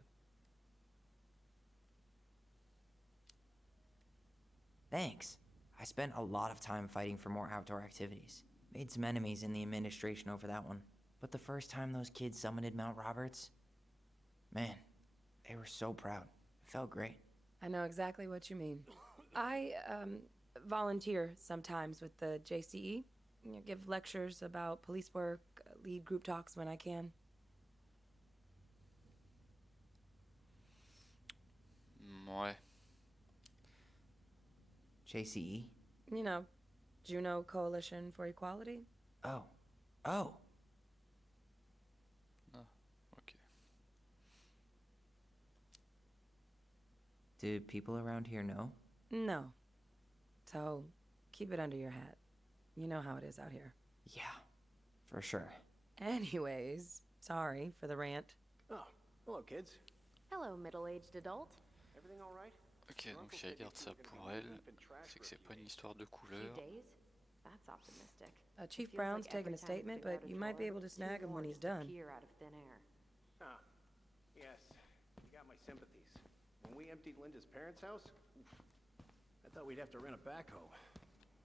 Thanks. I spent a lot of time fighting for more outdoor activities. Made some enemies in the administration over that one. But the first time those kids summited Mount Roberts, man, they were so proud. It felt great. I know exactly what you mean. I volunteer sometimes with the JCE. Give lectures about police work, lead group talks when I can. Ouais. JCE? You know, Juneau Coalition for Equality. Oh. Ok. Do people around here know? No. So, keep it under your hat. You know how it is out here. Yeah, for sure. Anyways, sorry for the rant. Oh, hello, kids. Hello, middle-aged adult. Everything all right? Ok, donc si elle garde ça pour elle, c'est que c'est pas une histoire de couleur. Days? That's optimistic. Chief Feels Brown's like taking every a time statement, figure out but a you might be drawer, able to two snag him more when he's just done. appear out of thin air. Ah, yes. You got my sympathies. When we emptied Linda's parents' house, oof, I thought we'd have to rent a backhoe.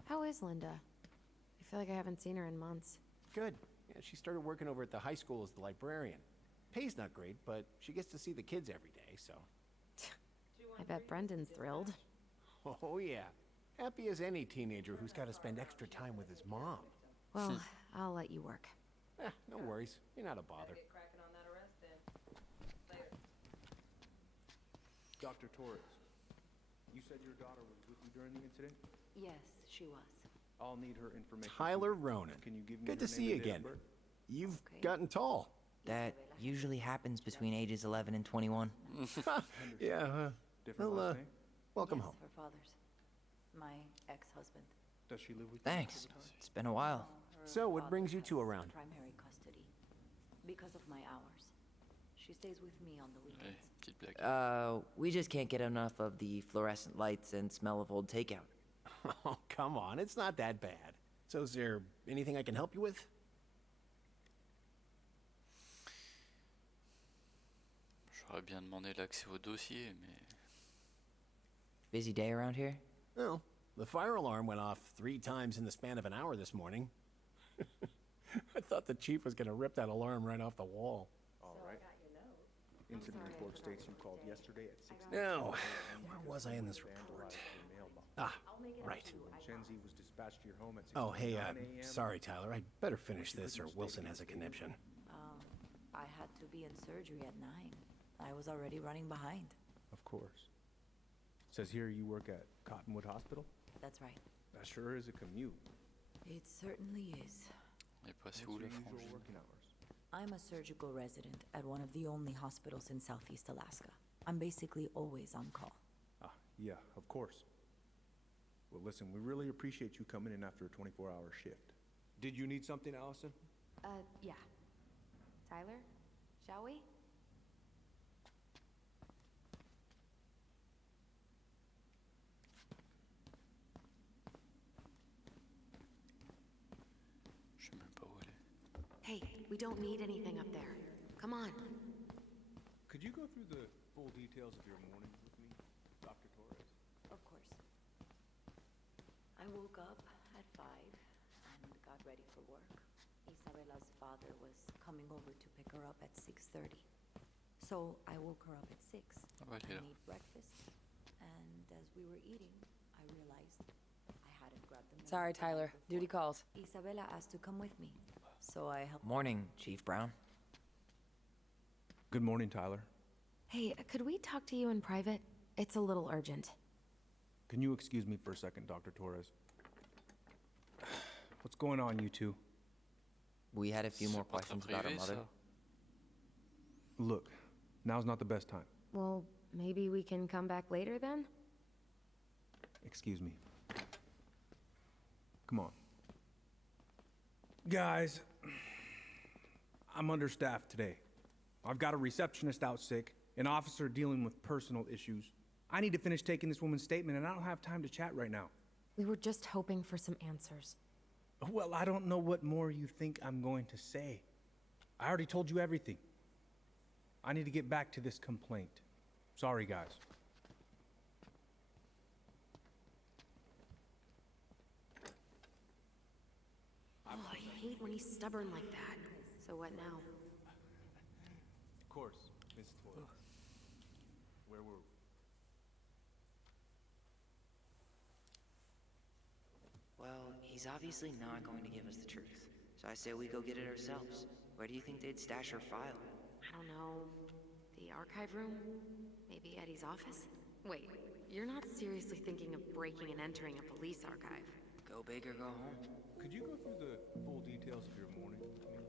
How is Linda? I feel like I haven't seen her in months. Good. Yeah, she started working over at the high school as the librarian. Pay's not great, but she gets to see the kids every day, so. I bet Brendan's thrilled. Oh, yeah. Happy as any teenager who's got to spend extra time with his mom. Well, I'll let you work. No worries. You're not a bother. Dr. Torres, you said your daughter was with you during the incident? Yes, she was. I'll need her information. Tyler Ronan. Can you give me Good her to name see you and date of again. birth? You've Okay. gotten tall. That usually happens between ages 11 and 21. Yeah, Different well, last name? welcome Yes, home. her father's. My ex-husband. Does she live with you? Thanks. It's been a while. Her So, what father brings you two has around? Primary custody. Because of my hours. She stays with me on the Ouais, weekends. petite blague. We just can't get enough of the fluorescent lights and smell of old takeout. Oh, come on. It's not that bad. So, is there anything I can help you with? J'aurais bien demandé l'accès au dossier, mais Busy day around here? Well, the fire alarm went off 3 times in the span of an hour this morning. I thought the chief was going to rip that alarm right off the wall. All right. Incident report states you called yesterday at 6. Now, where was I in this report? Ah, right. Vincenzi was dispatched to your home at 6:09 Oh, hey, a.m. sorry, Tyler. I'd better finish this or Wilson has a conniption. I had to be in surgery at 9. I was already running behind. Of course. Says here you work at Cottonwood Hospital? That's right. That sure is a commute. It certainly is. il est passé What's où le your usual frangin? working hours? I'm a surgical resident at one of the only hospitals in Southeast Alaska. I'm basically always on call. Ah, yeah, of course. Well, listen, we really appreciate you coming in after a 24-hour shift. Did you need something, Allison? Yeah. Tyler, shall we? Je sais même pas où elle est. Hey, we don't need anything up there. Come on. Could you go through the full details of your morning with me, Dr. Torres? Of course. I woke up at 5 and got ready for work. Isabella's father was coming over to pick her up at 6:30. So I woke her up at 6. Ah ouais, elle est I là. made breakfast and as we were eating, I realized I hadn't grabbed the menu Sorry, the night Tyler. before. Duty calls. Isabella asked to come with me, so I helped. Morning, Chief Brown. Good morning, Tyler. Hey, could we talk to you in private? It's a little urgent. Can you excuse me for a second, Dr. Torres? What's going on, you two? We had a few more C'est pas très questions about our privé, mother. ça. Look, now's not the best time. Well, maybe we can come back later then? Excuse me. Come on. Guys, I'm understaffed today. I've got a receptionist out sick, an officer dealing with personal issues. I need to finish taking this woman's statement, and I don't have time to chat right now. We were just hoping for some answers. Well, I don't know what more you think I'm going to say. I already told you everything. I need to get back to this complaint. Sorry, guys. Oh, I hate when he's stubborn like that. So what now? Of course, Miss Torres. Where were we? Well, he's obviously not going to give us the truth. So I say we go get it ourselves. Where do you think they'd stash our file? I don't know. The archive room? Maybe Eddie's office? Wait, you're not seriously thinking of breaking and entering a police archive? Go big or go home. Could you go through the full details of your morning with me,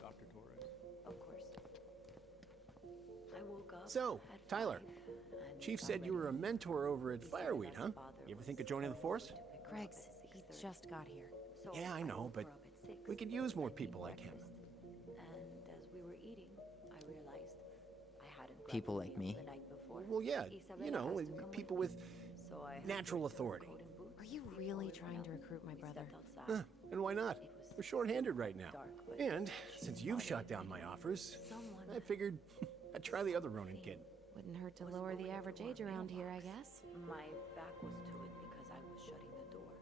Dr. Torres? Of course. I woke up. So, at Tyler, 5 and Chief said you were a mentor over at Fireweed, huh? You ever think of joining the force? Greg's, he just got here. So Yeah, I know, but woke up at 6, we could use more people made like him. breakfast, And as we were eating, I realized I hadn't grabbed People the like menu me. the night before. Well, yeah, Isabella you know, asked to come people with with me, so I helped natural her with her authority. coat and boots. Are you really trying to recruit my We brother? stepped outside. And why not? It was We're short-handed right now. dark, but And she since was you've bothering shot down me. my offers, Someone I figured I'd try the other Ronin kid. Wouldn't hurt to was lower the going average through our age around here, I mailbox. guess. My back was to it because I was shutting the door.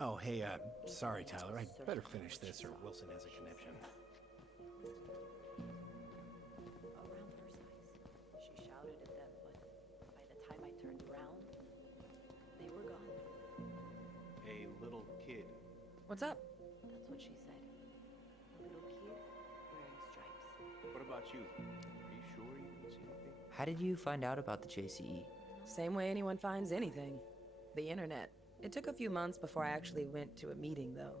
Oh, hey, sorry, Isabella Tyler. was I'd better searching finish for what this she or saw. Wilson has a conniption. Around her size. She shouted at them, but by the time I turned around, they were gone. A little kid. What's up? That's what she said. A little kid wearing stripes. What about you? Are you sure you didn't see anything? How did you find out about the JCE? Same way anyone finds anything. The internet. It took a few months before I actually went to a meeting, though.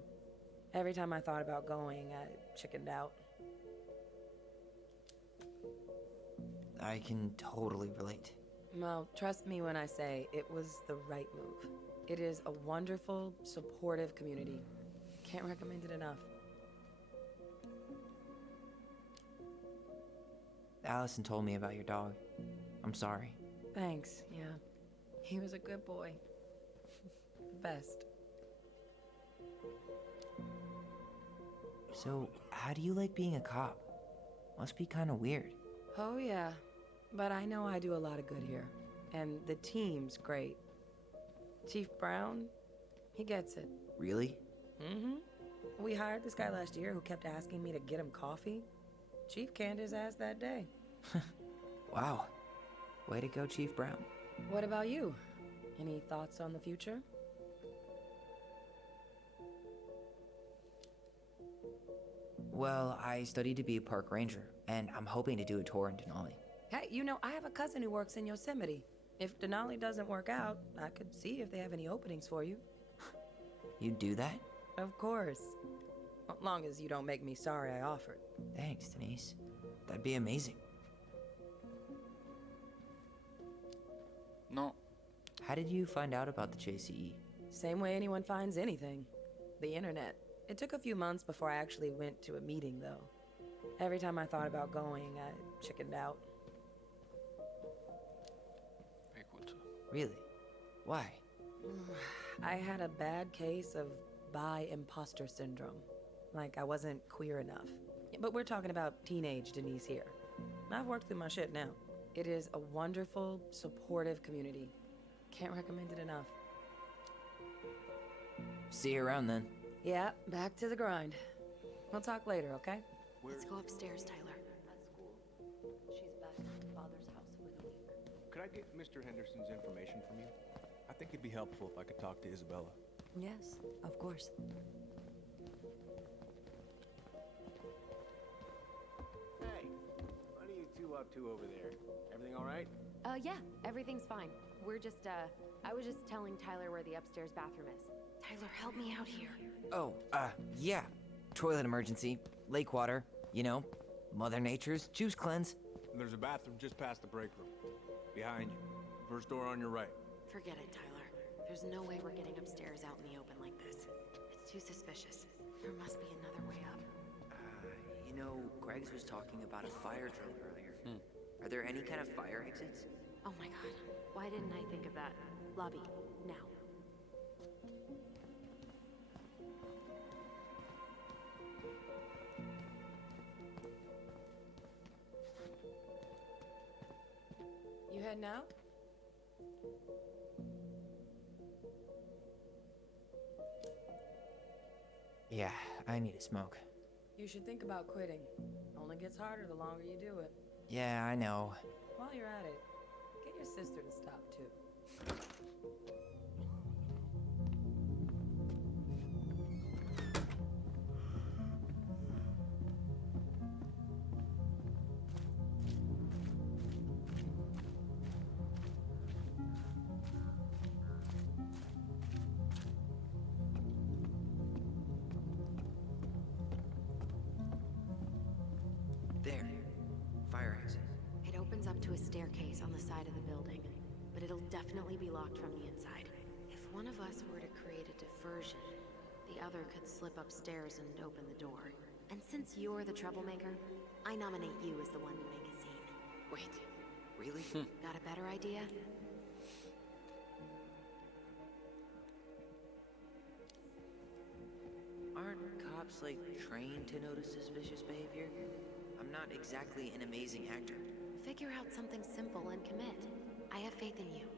Every time I thought about going, I chickened out. I can totally relate. Well, trust me when I say it was the right move. It is a wonderful, supportive community. Can't recommend it enough. Allison told me about your dog. I'm sorry. Thanks, yeah. He was a good boy. Best. So, how do you like being a cop? Must be kind of weird. Oh, yeah. But I know I do a lot of good here. And the team's great. Chief Brown, he gets it. Really? Mm-hmm. We hired this guy last year who kept asking me to get him coffee. Chief canned his ass that day. Wow. Way to go, Chief Brown. What about you? Any thoughts on the future? Well, I studied to be a park ranger, and I'm hoping to do a tour in Denali. Hey, you know, I have a cousin who works in Yosemite. If Denali doesn't work out, I could see if they have any openings for you. You do that? Of course. As long as you don't make me sorry I offered. Thanks, Denise. That'd be amazing. Non. How did you find out about the JCE? Same way anyone finds anything. The internet. It took a few months before I actually went to a meeting, though. Every time I thought about going, I chickened out. Écoute. Really? Why? I had a bad case of bi imposter syndrome. Like I wasn't queer enough. But we're talking about teenage Denise here. I've worked through my shit now. It is a wonderful, supportive community. Can't recommend it enough. See you around then. Yeah, back to the grind. We'll talk later, okay? Let's go upstairs, Tyler. At school, she's back at her father's house for the week. Could I get Mr. Henderson's information from you? I think it'd be helpful if I could talk to Isabella. Yes, of course. Hey, what are you two up to over there? Everything all right? Yeah, everything's fine. We're just, I was just telling Tyler where the upstairs bathroom is. Tyler, help me out here. Oh, yeah. Toilet emergency, lake water, you know, Mother Nature's juice cleanse. There's a bathroom just past the break room. Behind you. First door on your right. Forget it, Tyler. There's no way we're getting upstairs out in the open like this. It's too suspicious. There must be another way up. You know, Greg's was talking about a fire drill earlier. Are there any kind of fire exits? Oh my god. Why didn't I think of that? Lobby, now. You heading out? Yeah, I need a smoke. You should think about quitting. Only gets harder the longer you do it. Yeah, I know. While you're at it, get your sister to stop too. There. Fire exit. It opens up to a staircase on the side of the building, but it'll definitely be locked from the inside. If one of us were to create a diversion, the other could slip upstairs and open the door. And since you're the troublemaker, I nominate you as the one to make a scene. Wait, really? Got a better idea? Aren't cops, like, trained to notice suspicious behavior? I'm not exactly an amazing actor. Figure out something simple and commit. I have faith in you.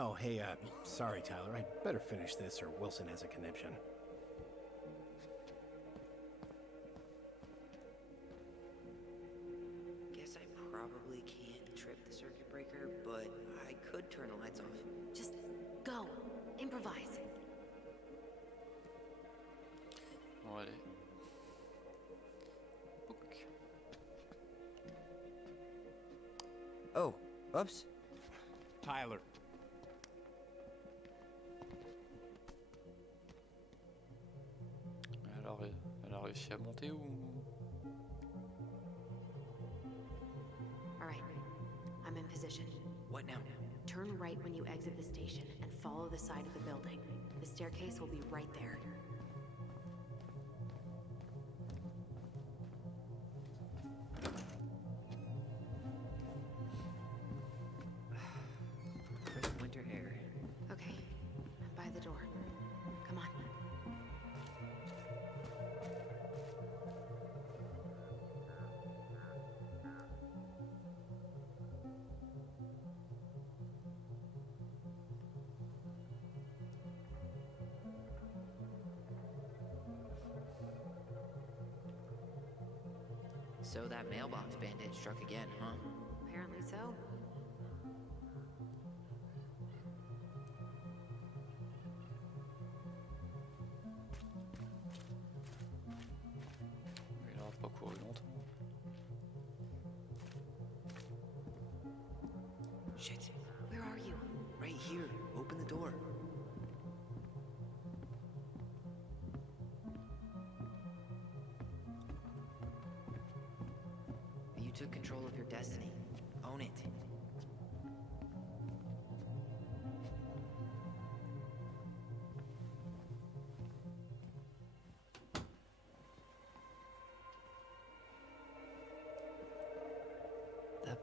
Oh, hey, sorry, Tyler. I better finish this or Wilson has a conniption. Guess I probably can't trip the circuit breaker, but I could turn the lights off. Just go. Improvise. Bon, allez. Book. Oh, oops. Tyler. Elle a réussi à monter ou... Alright. I'm in position. What now? Turn right when you exit the station and follow the side of the building. The staircase will be right there. Crisp winter air. Okay. I'm by the door. Come on. So that mailbox bandit struck again, huh? Apparently so. Il aura pas couru longtemps. Shit. Where are you? Right here. Open the door. You took control of your destiny. Own it.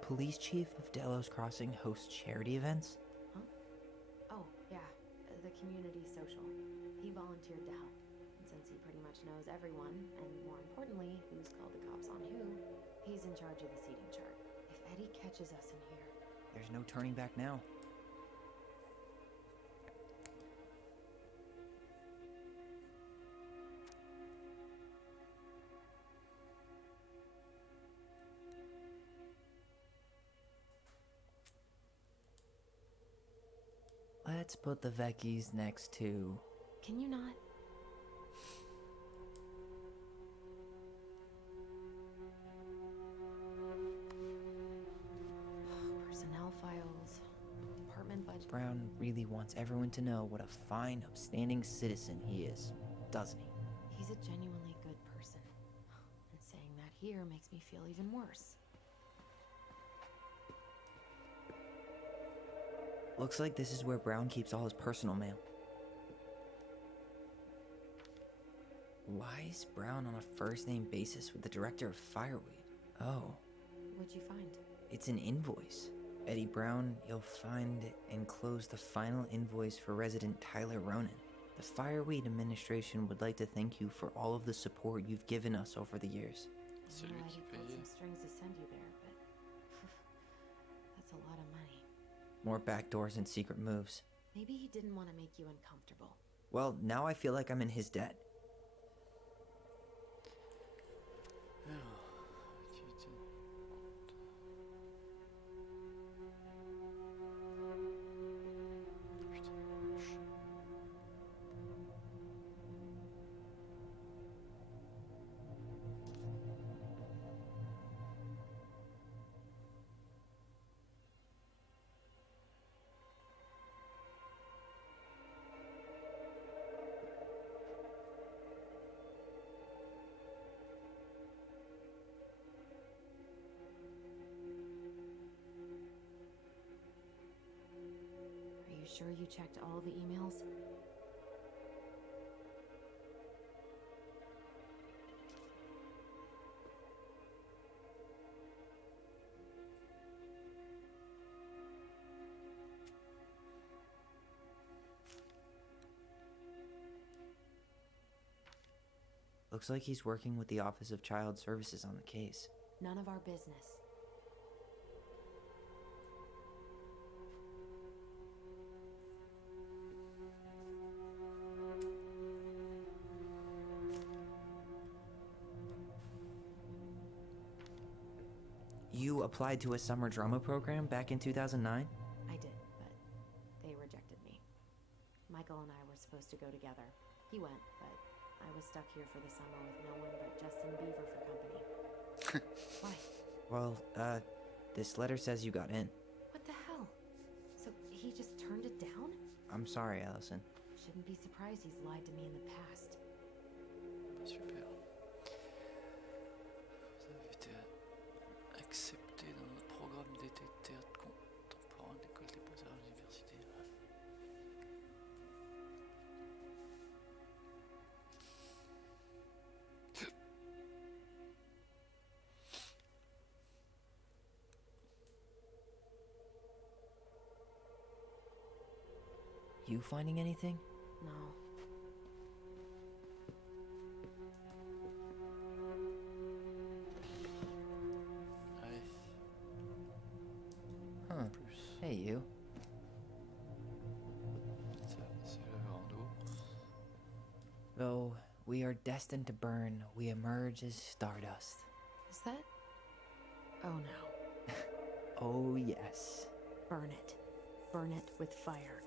police chief of Delos Crossing host charity events? Huh? Oh, yeah. The community social. He volunteered to help. And since he pretty much knows everyone, and more importantly, who's called the cops on who, he's in charge of the seating chart. If Eddie catches us in here... There's no turning back now. Let's put the Vecchies next to... Can you not? Personnel files, apartment budget... Brown really wants everyone to know what a fine, upstanding citizen he is, doesn't he? He's a genuinely good person. And saying that here makes me feel even worse. Looks like this is where Brown keeps all his personal mail. Why is Brown on a first-name basis with the director of Fireweed? Oh. What'd you find? It's an invoice. Eddie Brown, you'll find enclosed the final invoice for resident Tyler Ronan. The Fireweed administration would like to thank you for all of the support you've given us over the years. I know Eddie pulled some strings to send you there, but... that's a lot of money. More backdoors and secret moves. Maybe he didn't want to make you uncomfortable. Well, now I feel like I'm in his debt. Are you sure you checked all the emails? Looks like he's working with the Office of Child Services on the case. None of our business. You applied to a summer drama program back in 2009? I did, but they rejected me. Michael and I were supposed to go together. He went, but I was stuck here for the summer with no one but Justin Beaver for company. Why? Well, this letter says you got in. What the hell? So he just turned it down? I'm sorry, Allison. Shouldn't be surprised he's lied to me in the past. Super. Vous avez été accepté dans notre programme d'été de théâtre contemporain de l'école des beaux-arts à l'université. You finding anything? No. Huh. Hey, you. C'est le grand ours. Though we are destined to burn, we emerge as stardust. Is that? Oh no. Oh, yes. Burn it. Burn it with fire.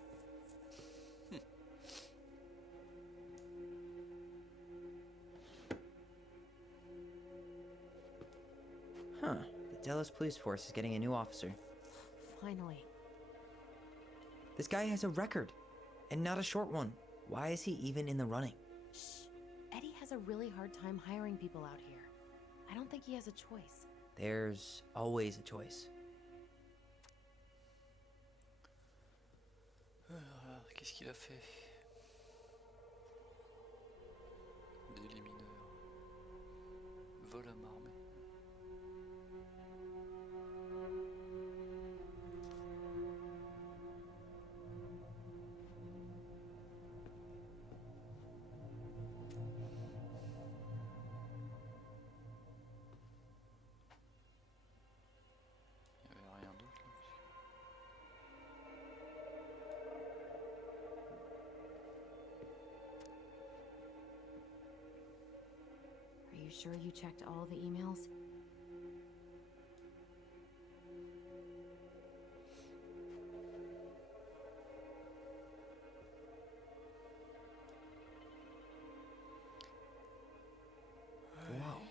Huh. The Delos Police Force is getting a new officer. Finally. This guy has a record, and not a short one. Why is he even in the running? Shh. Eddie has a really hard time hiring people out here. I don't think he has a choice. There's always a choice. Alors, qu'est-ce qu'il a fait? Délit mineur. Vol à main armée. You sure you checked all the emails? Whoa.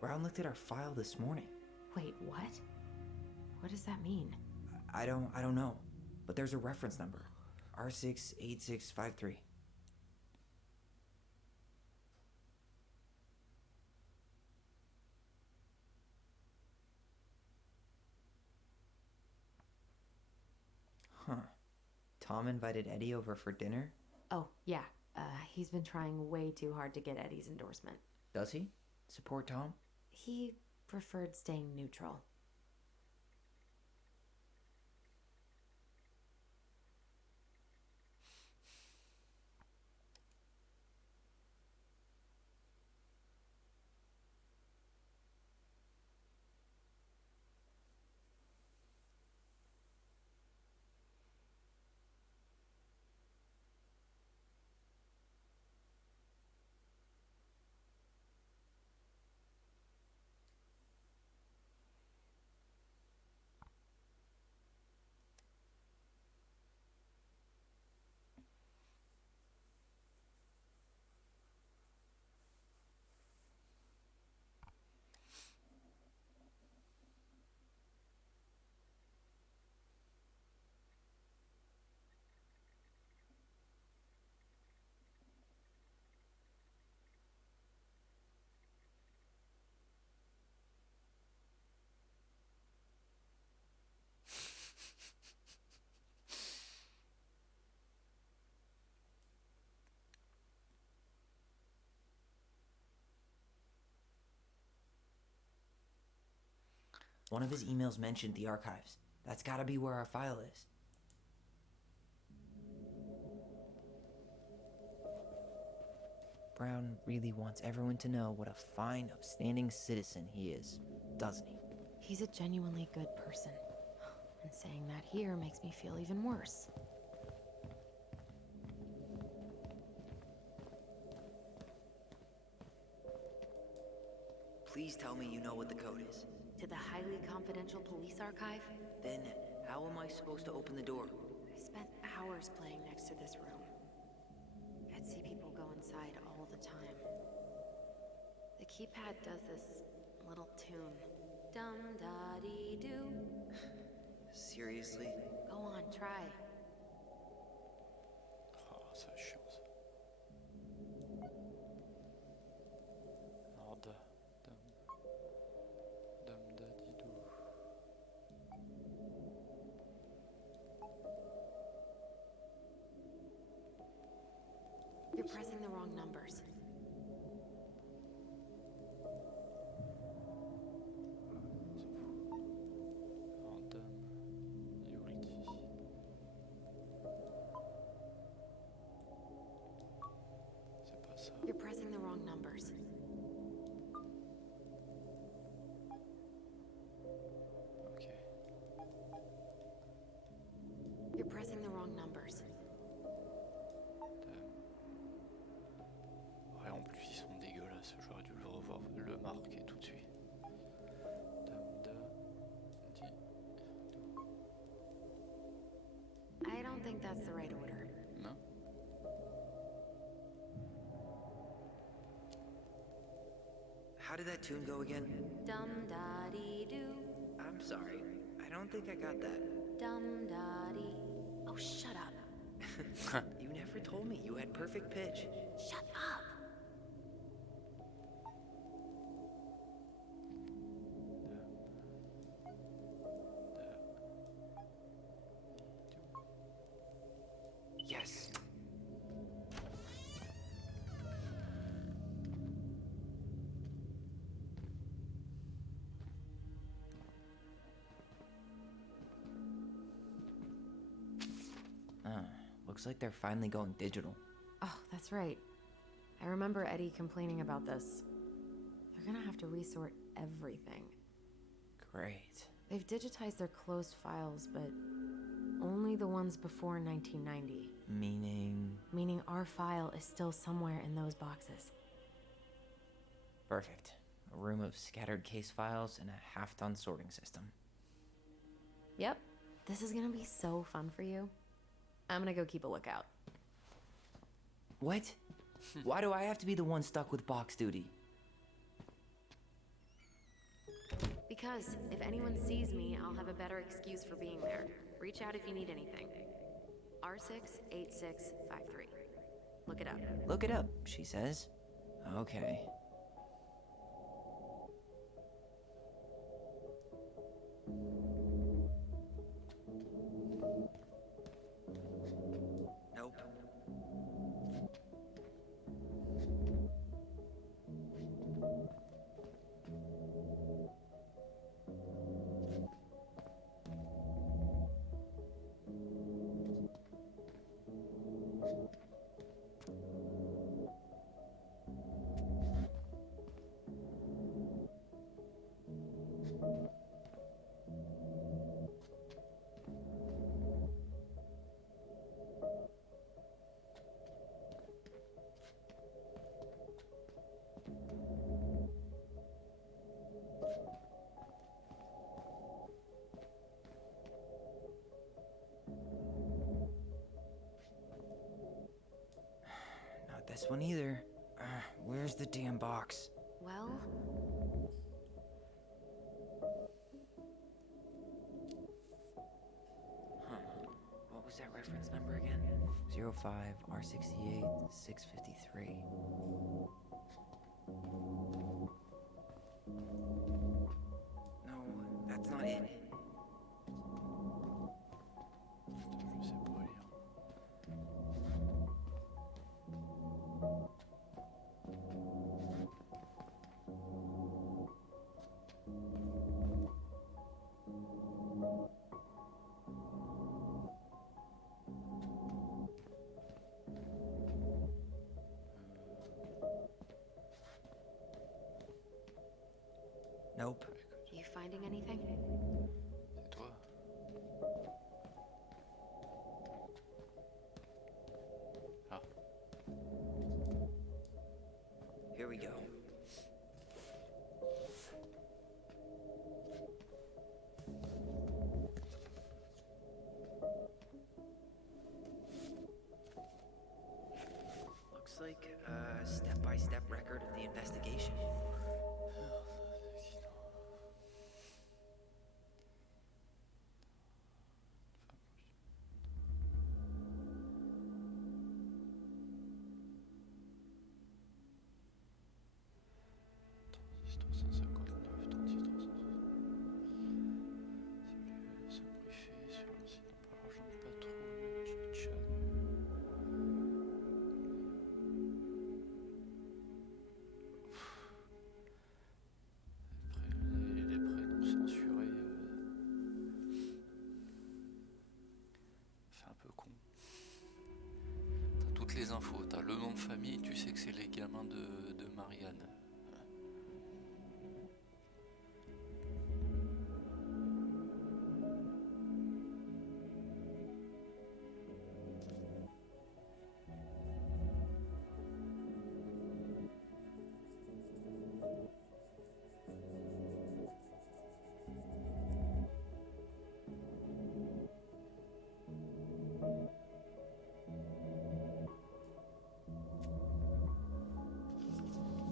Brown looked at our file this morning. Wait, what? What does that mean? I don't know. But there's a reference number. R68653. Huh. Tom invited Eddie over for dinner? Oh, yeah. He's been trying way too hard to get Eddie's endorsement. Does he? Support Tom? He preferred staying neutral. One of his emails mentioned the archives. That's gotta be where our file is. Brown really wants everyone to know what a fine, upstanding citizen he is, doesn't he? He's a genuinely good person. And saying that here makes me feel even worse. Please tell me you know what the code is. To the highly confidential police archive? Then, how am I supposed to open the door? I spent hours playing next to this room. I'd see people go inside all the time. The keypad does this little tune. Dum-da-dee-doo. Seriously? Go on, try. Oh, ça va être chiant ça. Alors, dum-da-dee-doo. You're pressing the wrong numbers. Alors, you'll dit. C'est pas ça. You're pressing the wrong numbers. Ok. You're pressing the wrong numbers. Ouais, en plus ils sont dégueulasses, j'aurais dû le revoir, le marquer tout de suite. I don't think that's the right order. Non. How did that tune go again? Dum-da-dee-doo. I'm sorry. I don't think I got that. Dum-da-dee. Oh, shut up. You never told me you had perfect pitch. Shut up. Yes. Looks like they're finally going digital. Oh, that's right. I remember Eddie complaining about this. They're gonna have to resort everything. Great. They've digitized their closed files, but only the ones before 1990. Meaning? Meaning our file is still somewhere in those boxes. Perfect. a room of scattered case files, and a half-done sorting system. Yep, this is gonna be so fun for you. I'm gonna go keep a lookout. What? Why do I have to be the one stuck with box duty? Because if anyone sees me, I'll have a better excuse for being there. Reach out if you need anything. R68653. Look it up. Look it up, she says. Okay. Nope. Not this one either. Where's the damn box? Well, What was that reference number again? 05 R68 653. No, that's not it. Je sais pas lire. Nope. you finding anything? C'est toi. Ah. Here we go. Looks like a step-by-step record of the investigation. Les prénoms censurés. C'est un peu con. T'as toutes les infos, t'as le nom de famille, tu sais que c'est les gamins de Marianne.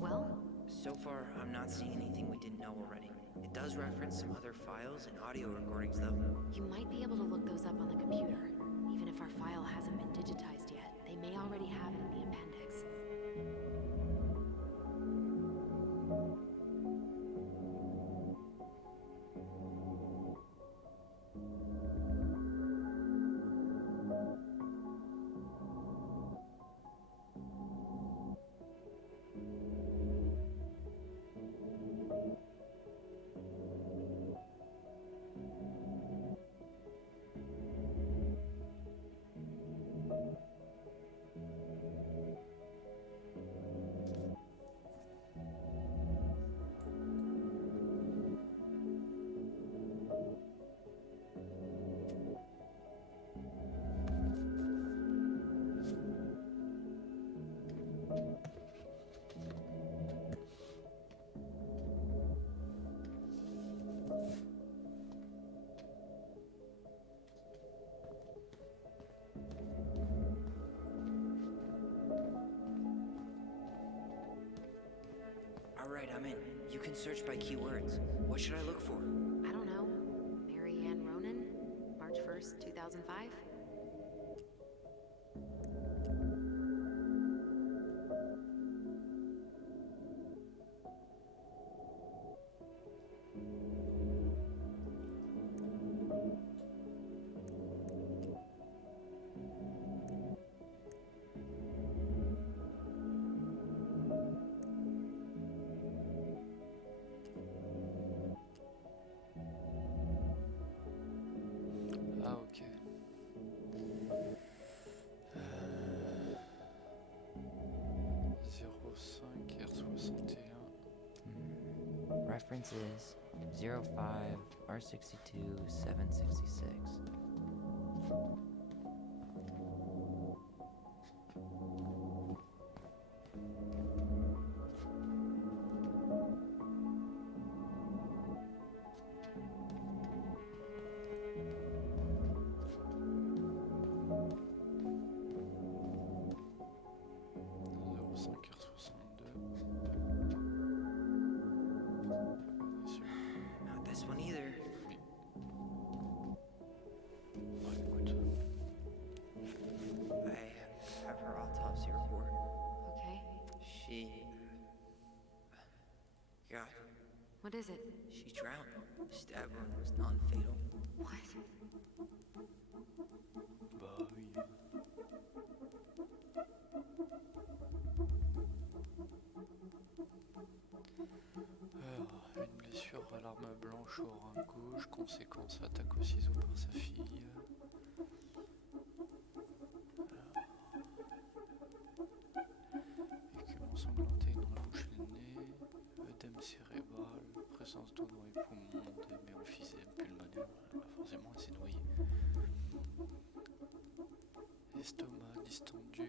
Well, So far, I'm not seeing anything we didn't know already. It does reference some other files and audio recordings, though. you might be able to look those up on the computer. Even if our file hasn't been digitized yet, they may already have it in the appendix. Alright, I'm in. You can search by keywords. What should I look for? I don't know. Mary Ann Ronan? March 1st, 2005? Ah ok. 05 R61. References 05 R62 766. Not this one either. I have her autopsy report. Okay. She... God, What is it? she drowned. Stab wound was non-fatal. What? Bah oui. Alors, une blessure à l'arme blanche au rein gauche, conséquence attaque au ciseau par sa fille. Écume ensanglanté dans la bouche et le nez, œdème cérébral, présence d'eau dans les poumons, œdème et emphysème pulmonaire, forcément elle s'est noyée. Estomac distendu,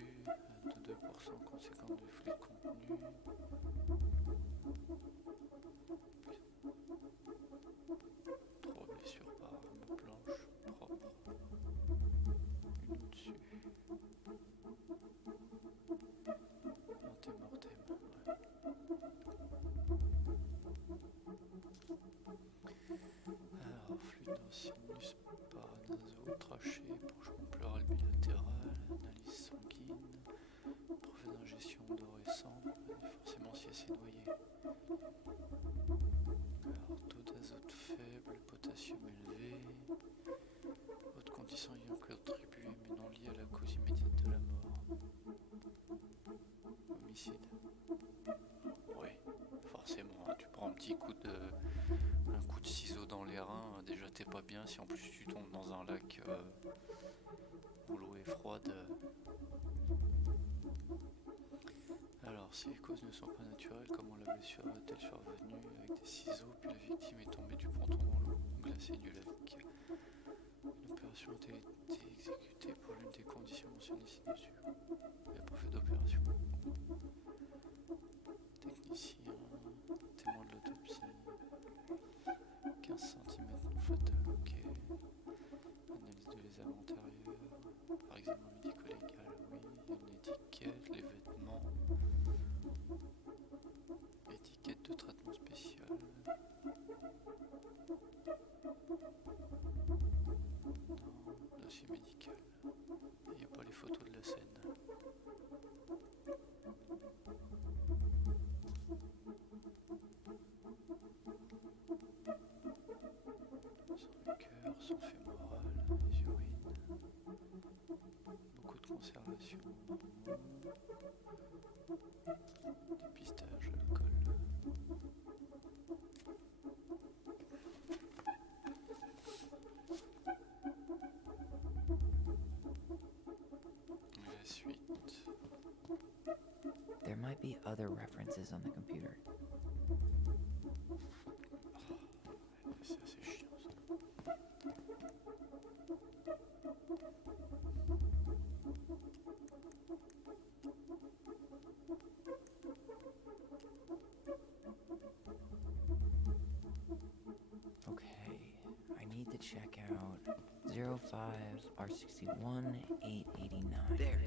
de 2% conséquent de fluide contenu. Trois blessures par arme blanche, propre. Une au-dessus. Antémortem, ouais. Alors, fluide dans sinus paranaso, trachée, branchement pleural bilatéral, analyse sanguine, preuve d'ingestion d'eau récente, forcément si elle s'est noyée. Alors, taux d'azote faible, potassium élevé, autres conditions ayant contribué mais non liées à la cause immédiate de la mort. Homicide. Oui, forcément, hein, tu prends un coup de ciseau dans les reins, déjà t'es pas bien, si en plus tu tombes dans un lac où l'eau est froide. Alors, si les causes ne sont pas naturelles, comment la blessure est-elle survenue avec des ciseaux, puis la victime est tombée du ponton dans l'eau glacée du lac? Une opération a été exécutée pour l'une des conditions mentionnées ci-dessus. Il n'y a pas fait d'opération. Technicien, témoin de l'autopsie. 15 cm non fatal, ok. Analyse de l'examen antérieur. Par examen médico-légal, oui. Une étiquette, les vêtements. Étiquette de traitement spécial. Non, dossier médical. Il n'y a pas les photos de la scène. 5 cœurs, sang fémoral, les urines. Beaucoup de conservation. Dépistage, alcool. La suite. There might be other references on the computer. C'est assez chiant ça. Okay, I need to check out 05 R61 889. There.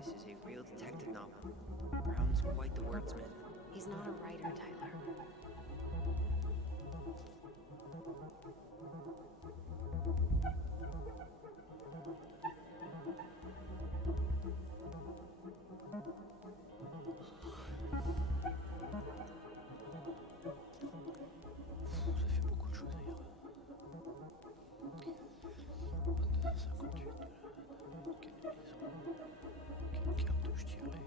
This is a real detective novel. Brown's quite the wordsmith. He's not a writer, Tyler. Ça fait beaucoup de choses à lire. 22h58 de la quelle cartouche tirée.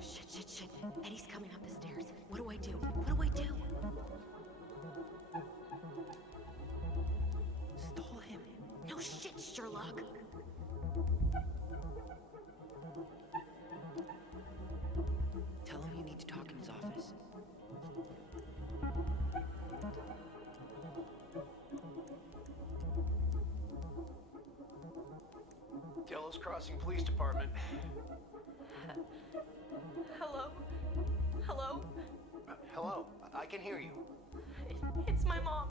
Shit. Eddie's coming up the stairs. What do I do? What do I do? Stole him. No shit, Sherlock. Tell him you need to talk in his office. Delos Crossing Police Department. Hello? Hello? Hello, I can hear you. It's my mom.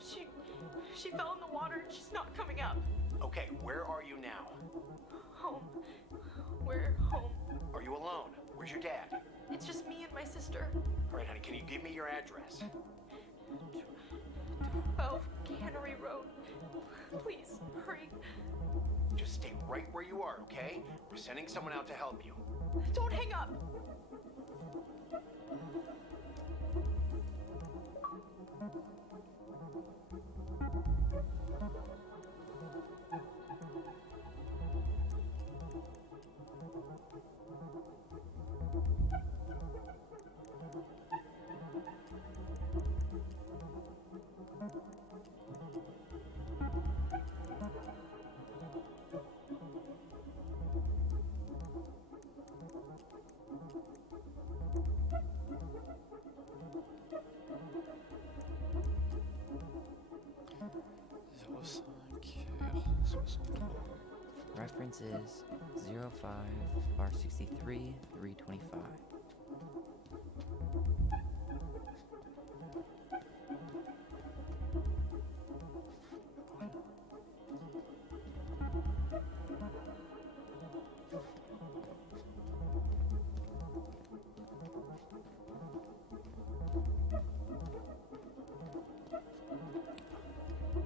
She fell in the water and she's not coming up. Okay, where are you now? Home. We're home. Are you alone? Where's your dad? It's just me and my sister. All right, honey, can you give me your address? 12 Cannery Road. Please, hurry. Just stay right where you are, okay? We're sending someone out to help you. Don't hang up. Reference is 05 R63 325.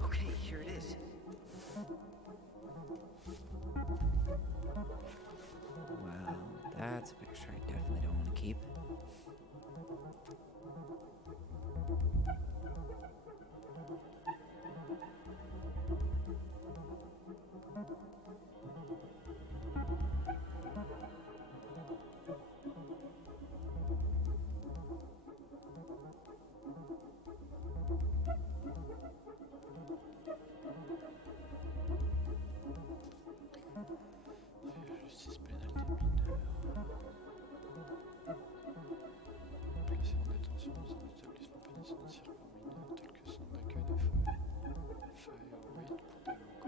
Okay, here it is. Well, that's a picture I definitely don't want to keep. Justice pénale des mineurs. Placé en détention dans un établissement pénitentiaire pour mineurs tel que centre d'accueil de Fireway pour délinquants.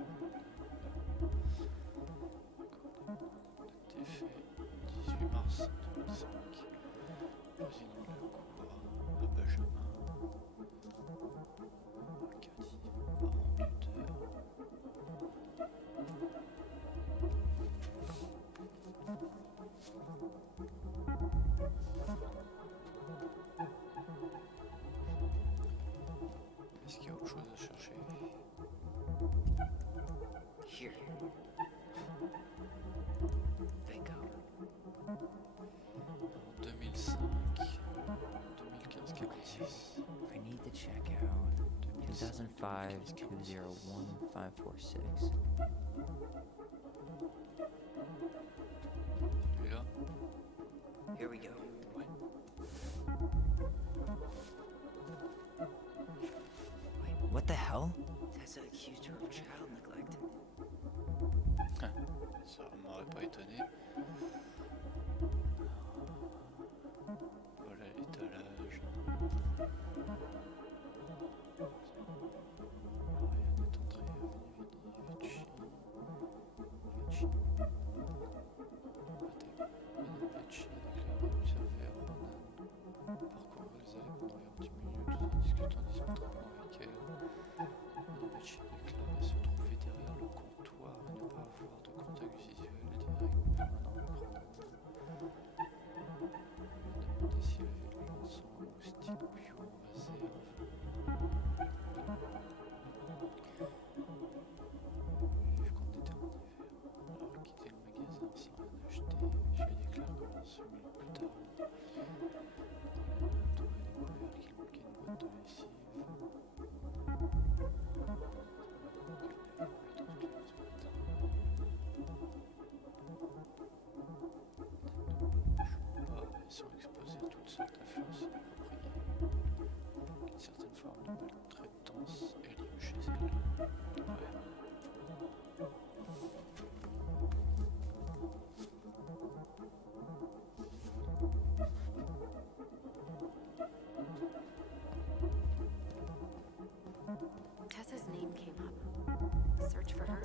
Date des faits 18 mars 2005. Président de la cour à Benjamin. Acadie. Parent tuteur. Est-ce qu'il y a autre chose à chercher? Here. Bingo. En 2005, 2015, 46. I need to check out 2005 201 546. Celui-là? Here we go. Ouais. Wait, what the hell? Tessa accused her of child neglect. ça m'aurait pas étonné. Voilà l'étalage. Rien n'est entré. Veni, Vecchi. Madame Vecchi a déclaré observer Ronan parcourir les allées pendant environ 10 minutes tout en discutant discrètement avec elle. Madame Vecchi a déclaré se trouver derrière le comptoir et ne pas avoir de contact visuel direct permanent avec Ronan. Elle a demandé s'il avait de l'encens ou style bio en réserve. Vu qu'on était en hiver, alors quitter le magasin sans rien acheter, je lui déclare que 25 minutes plus tard, dans la main, trouvé découvert qu'il manquait une boîte de lessive. Elles sont exposées à toutes sortes d'influences inappropriées, qu'une certaine forme de maltraitance est lieu chez elles. Ouais. Tessa's name came up. Search for her.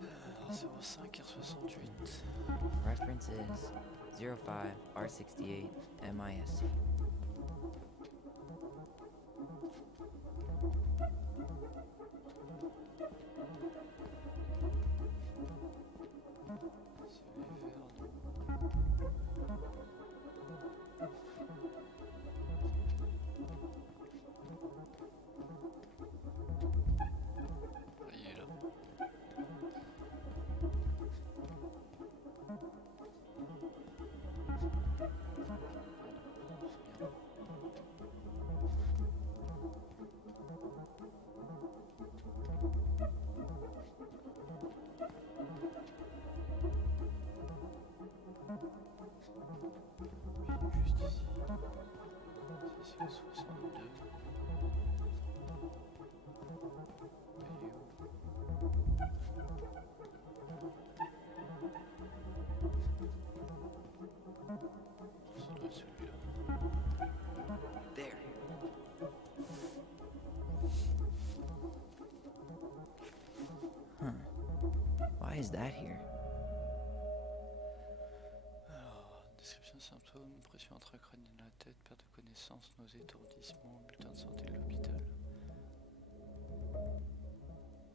Alors 05 R68. Reference is 05 R68 MISC. C'est les verres, non? Ah, il est là. Juste ici. Si c'est le 62. Il est où? Ça doit être celui-là. There. Huh. Why is that here? Alors, description de symptômes, pression intracrânienne de la tête, perte de connaissance, nausée, étourdissement, bulletin de santé de l'hôpital.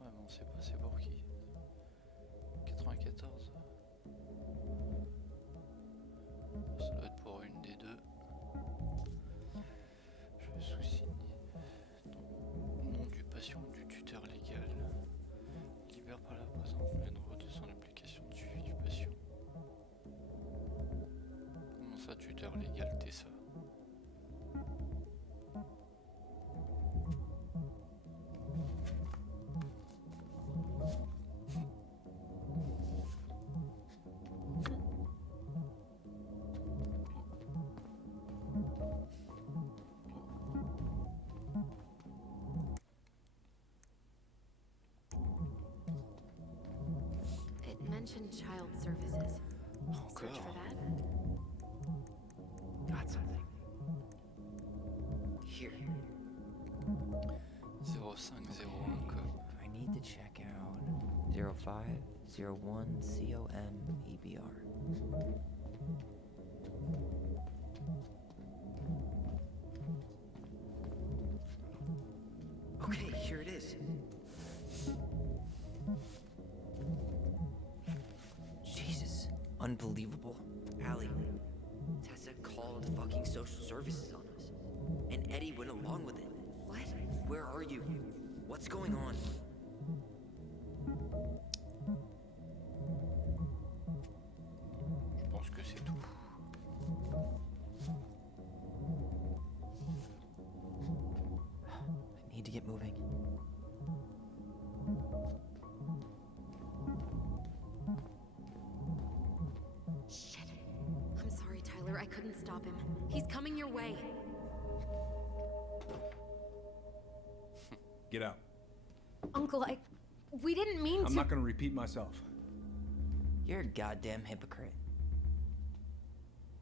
Ouais, mais on sait pas c'est pour qui. 94. Ça doit être pour une des deux. Je vais sous-signer. Nom du patient ou du tuteur légal. Libère par la présence numéro de son application de suivi du patient. Comment ça, tuteur légal, t'es ça? It mentioned child services. Search Encore. for that. Got something. Here. 0501 code. I need to check out 0501 COM EBR. Okay, here it is. Jesus, unbelievable. Allie, Tessa called fucking social services on us. And Eddie went along with it. What? Where are you? What's going on? Je pense que c'est tout. I need to get moving. Shit. I'm sorry, Tyler. couldn't stop him. He's coming your way. Get out. Uncle, we didn't mean to. I'm not gonna repeat myself. You're a goddamn hypocrite.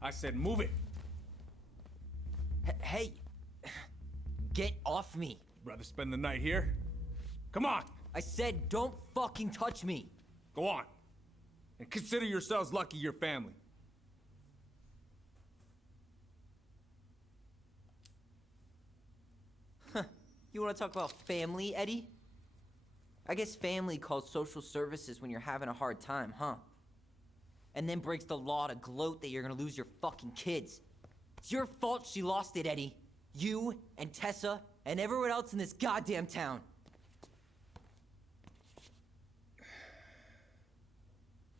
I said move it. Hey! Get off me! Rather spend the night here? Come on! I said don't fucking touch me! Go on. And consider yourselves lucky you're family. Huh. You wanna talk about family, Eddie? I guess family calls social services when you're having a hard time, huh? And then breaks the law to gloat that you're gonna lose your fucking kids. It's your fault she lost it, Eddie. You and Tessa and everyone else in this goddamn town.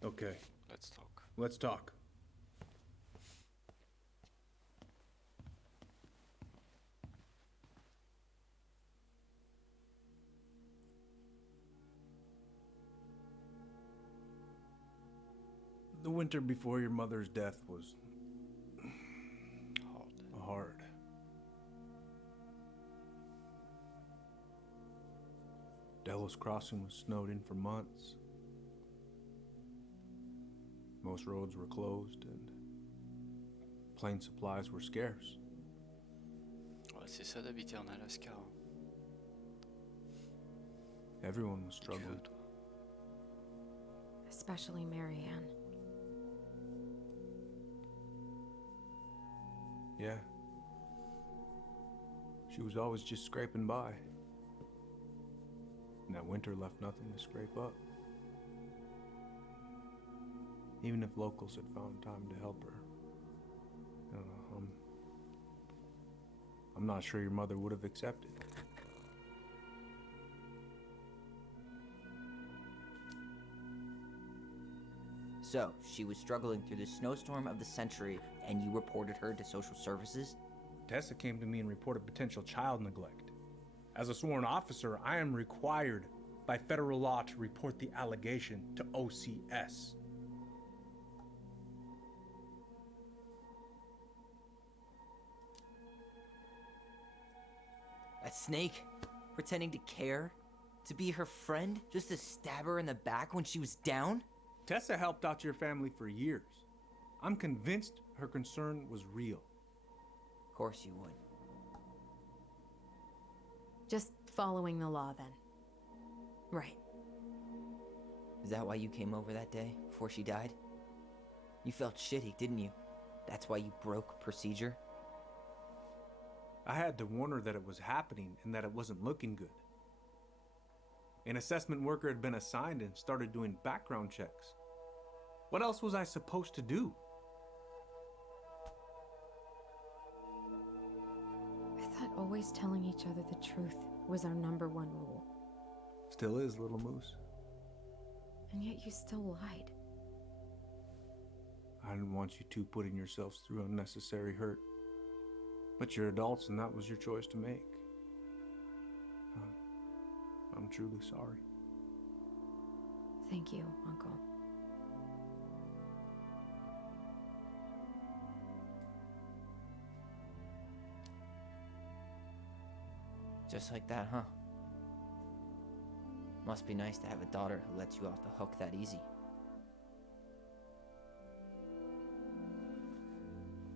Okay. Let's talk. Let's talk. The winter before your mother's death was hard. Delos Crossing was snowed in for months. Most roads were closed and plane supplies were scarce. Ouais, c'est ça d'habiter en Alaska. Hein. Everyone was struggling. Especially Marianne. Yeah. She was always just scraping by. And that winter left nothing to scrape up. Even if locals had found time to help her. I don't know, I'm not sure your mother would have accepted. So, she was struggling through the snowstorm of the century, and you reported her to social services? Tessa came to me and reported potential child neglect. As a sworn officer, I am required by federal law to report the allegation to OCS. That snake? Pretending to care? To be her friend? Just to stab her in the back when she was down? Tessa helped out your family for years. I'm convinced her concern was real. Of course you would. Just following the law, then. Right. Is that why you came over that day, before she died? You felt shitty, didn't you? That's why you broke procedure? I had to warn her that it was happening and that it wasn't looking good. An assessment worker had been assigned and started doing background checks. What else was I supposed to do? I thought always telling each other the truth was our #1 rule. Still is, little moose. And yet you still lied. I didn't want you two putting yourselves through unnecessary hurt. But you're adults and that was your choice to make. I'm truly sorry. Thank you, Uncle. Just like that, huh? Must be nice to have a daughter who lets you off the hook that easy.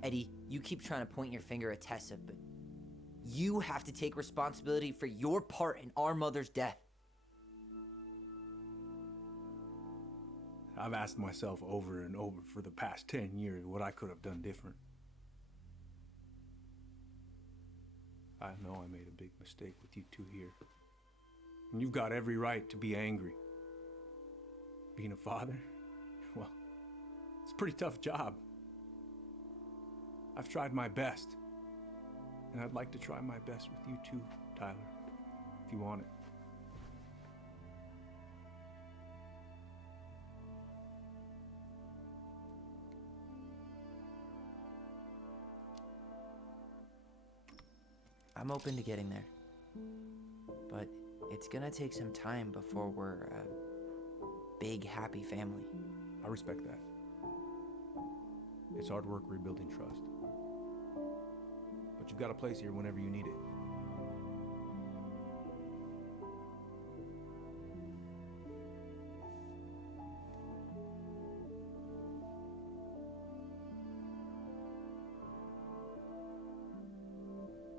Eddie, you keep trying to point your finger at Tessa, but you have to take responsibility for your part in our mother's death. I've asked myself over and over for the past 10 years what I could have done different. I know I made a big mistake with you two here. And you've got every right to be angry. Being a father? Well, it's a pretty tough job. I've tried my best. And I'd like to try my best with you too, Tyler, if you want it. I'm open to getting there. But it's gonna take some time before we're a big, happy family. I respect that. It's hard work rebuilding trust. But you've got a place here whenever you need it.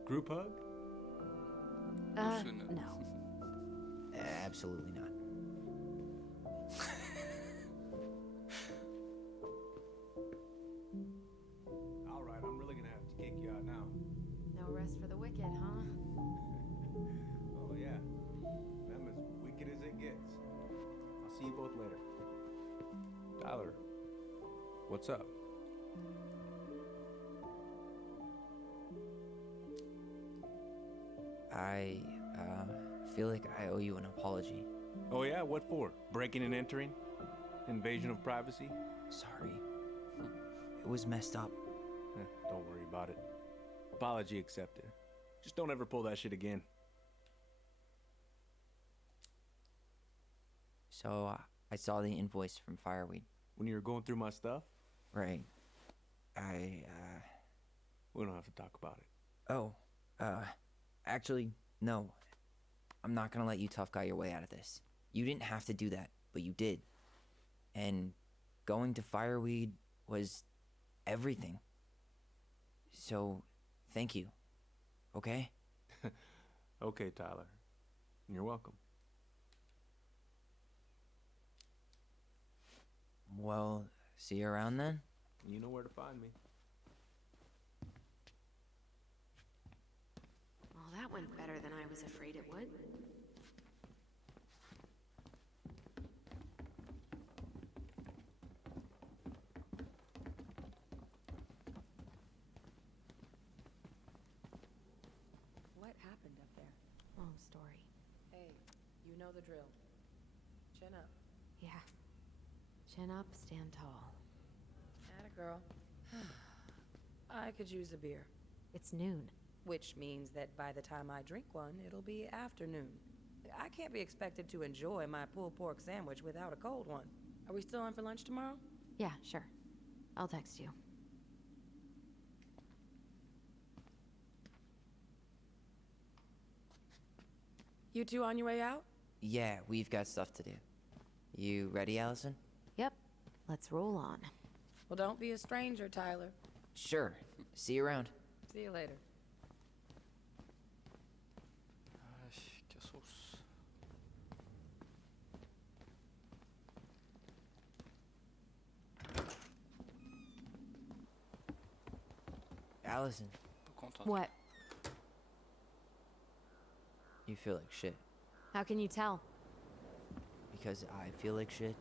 Group hug? No. Absolutely not. All right, I'm really gonna have to kick you out now. No rest for the wicked, huh? Oh yeah, I'm as wicked as it gets. I'll see you both later. Tyler, what's up? I feel like I owe you an apology. Oh yeah, what for? Breaking and entering? Invasion of privacy? Sorry. It was messed up. Don't worry about it. Apology accepted. Just don't ever pull that shit again. So, I saw the invoice from Fireweed. When you were going through my stuff? Right. We don't have to talk about it. Oh, actually, no. I'm not gonna let you tough guy your way out of this. You didn't have to do that, but you did. And going to Fireweed was everything. So, thank you. Okay? Okay, Tyler. You're welcome. Well, see you around then? You know where to find me. Well, that went better than I was afraid it would. What happened up there? Long story. Hey, you know the drill. Chin up. Yeah. Chin up, stand tall. Atta girl. I could use a beer. It's noon. Which means that by the time I drink one, it'll be afternoon. I can't be expected to enjoy my pulled pork sandwich without a cold one. Are we still on for lunch tomorrow? Yeah, sure. I'll text you. You two on your way out? Yeah, we've got stuff to do. You ready, Allison? Yep. Let's roll on. Well, don't be a stranger, Tyler. Sure. See you around. See you later. Ai, que sauce. Allison, Pas content. What? you feel like shit. How can you tell? Because I feel like shit.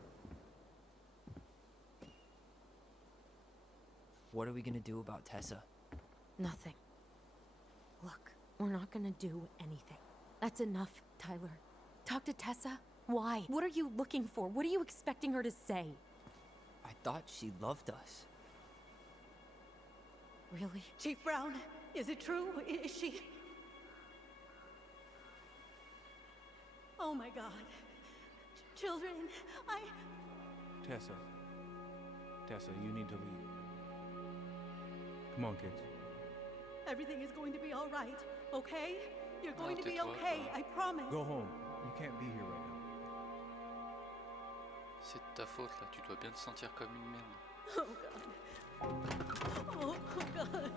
What are we gonna do about Tessa? Nothing. Look, we're not gonna do anything. That's enough, Tyler. Talk to Tessa? Why? What are you looking for? What are you expecting her to say? I thought she loved us. Really? Chief Brown, is it true? Is she... Oh my God. Children, Tessa. Tessa, you need to leave. Come on, kids. Everything is going to be all right, okay? You're going to be tais-toi, okay, I promise. Go home. You can't be here right now. C'est de ta faute là, tu dois bien te sentir comme une merde. Oh God. Oh God.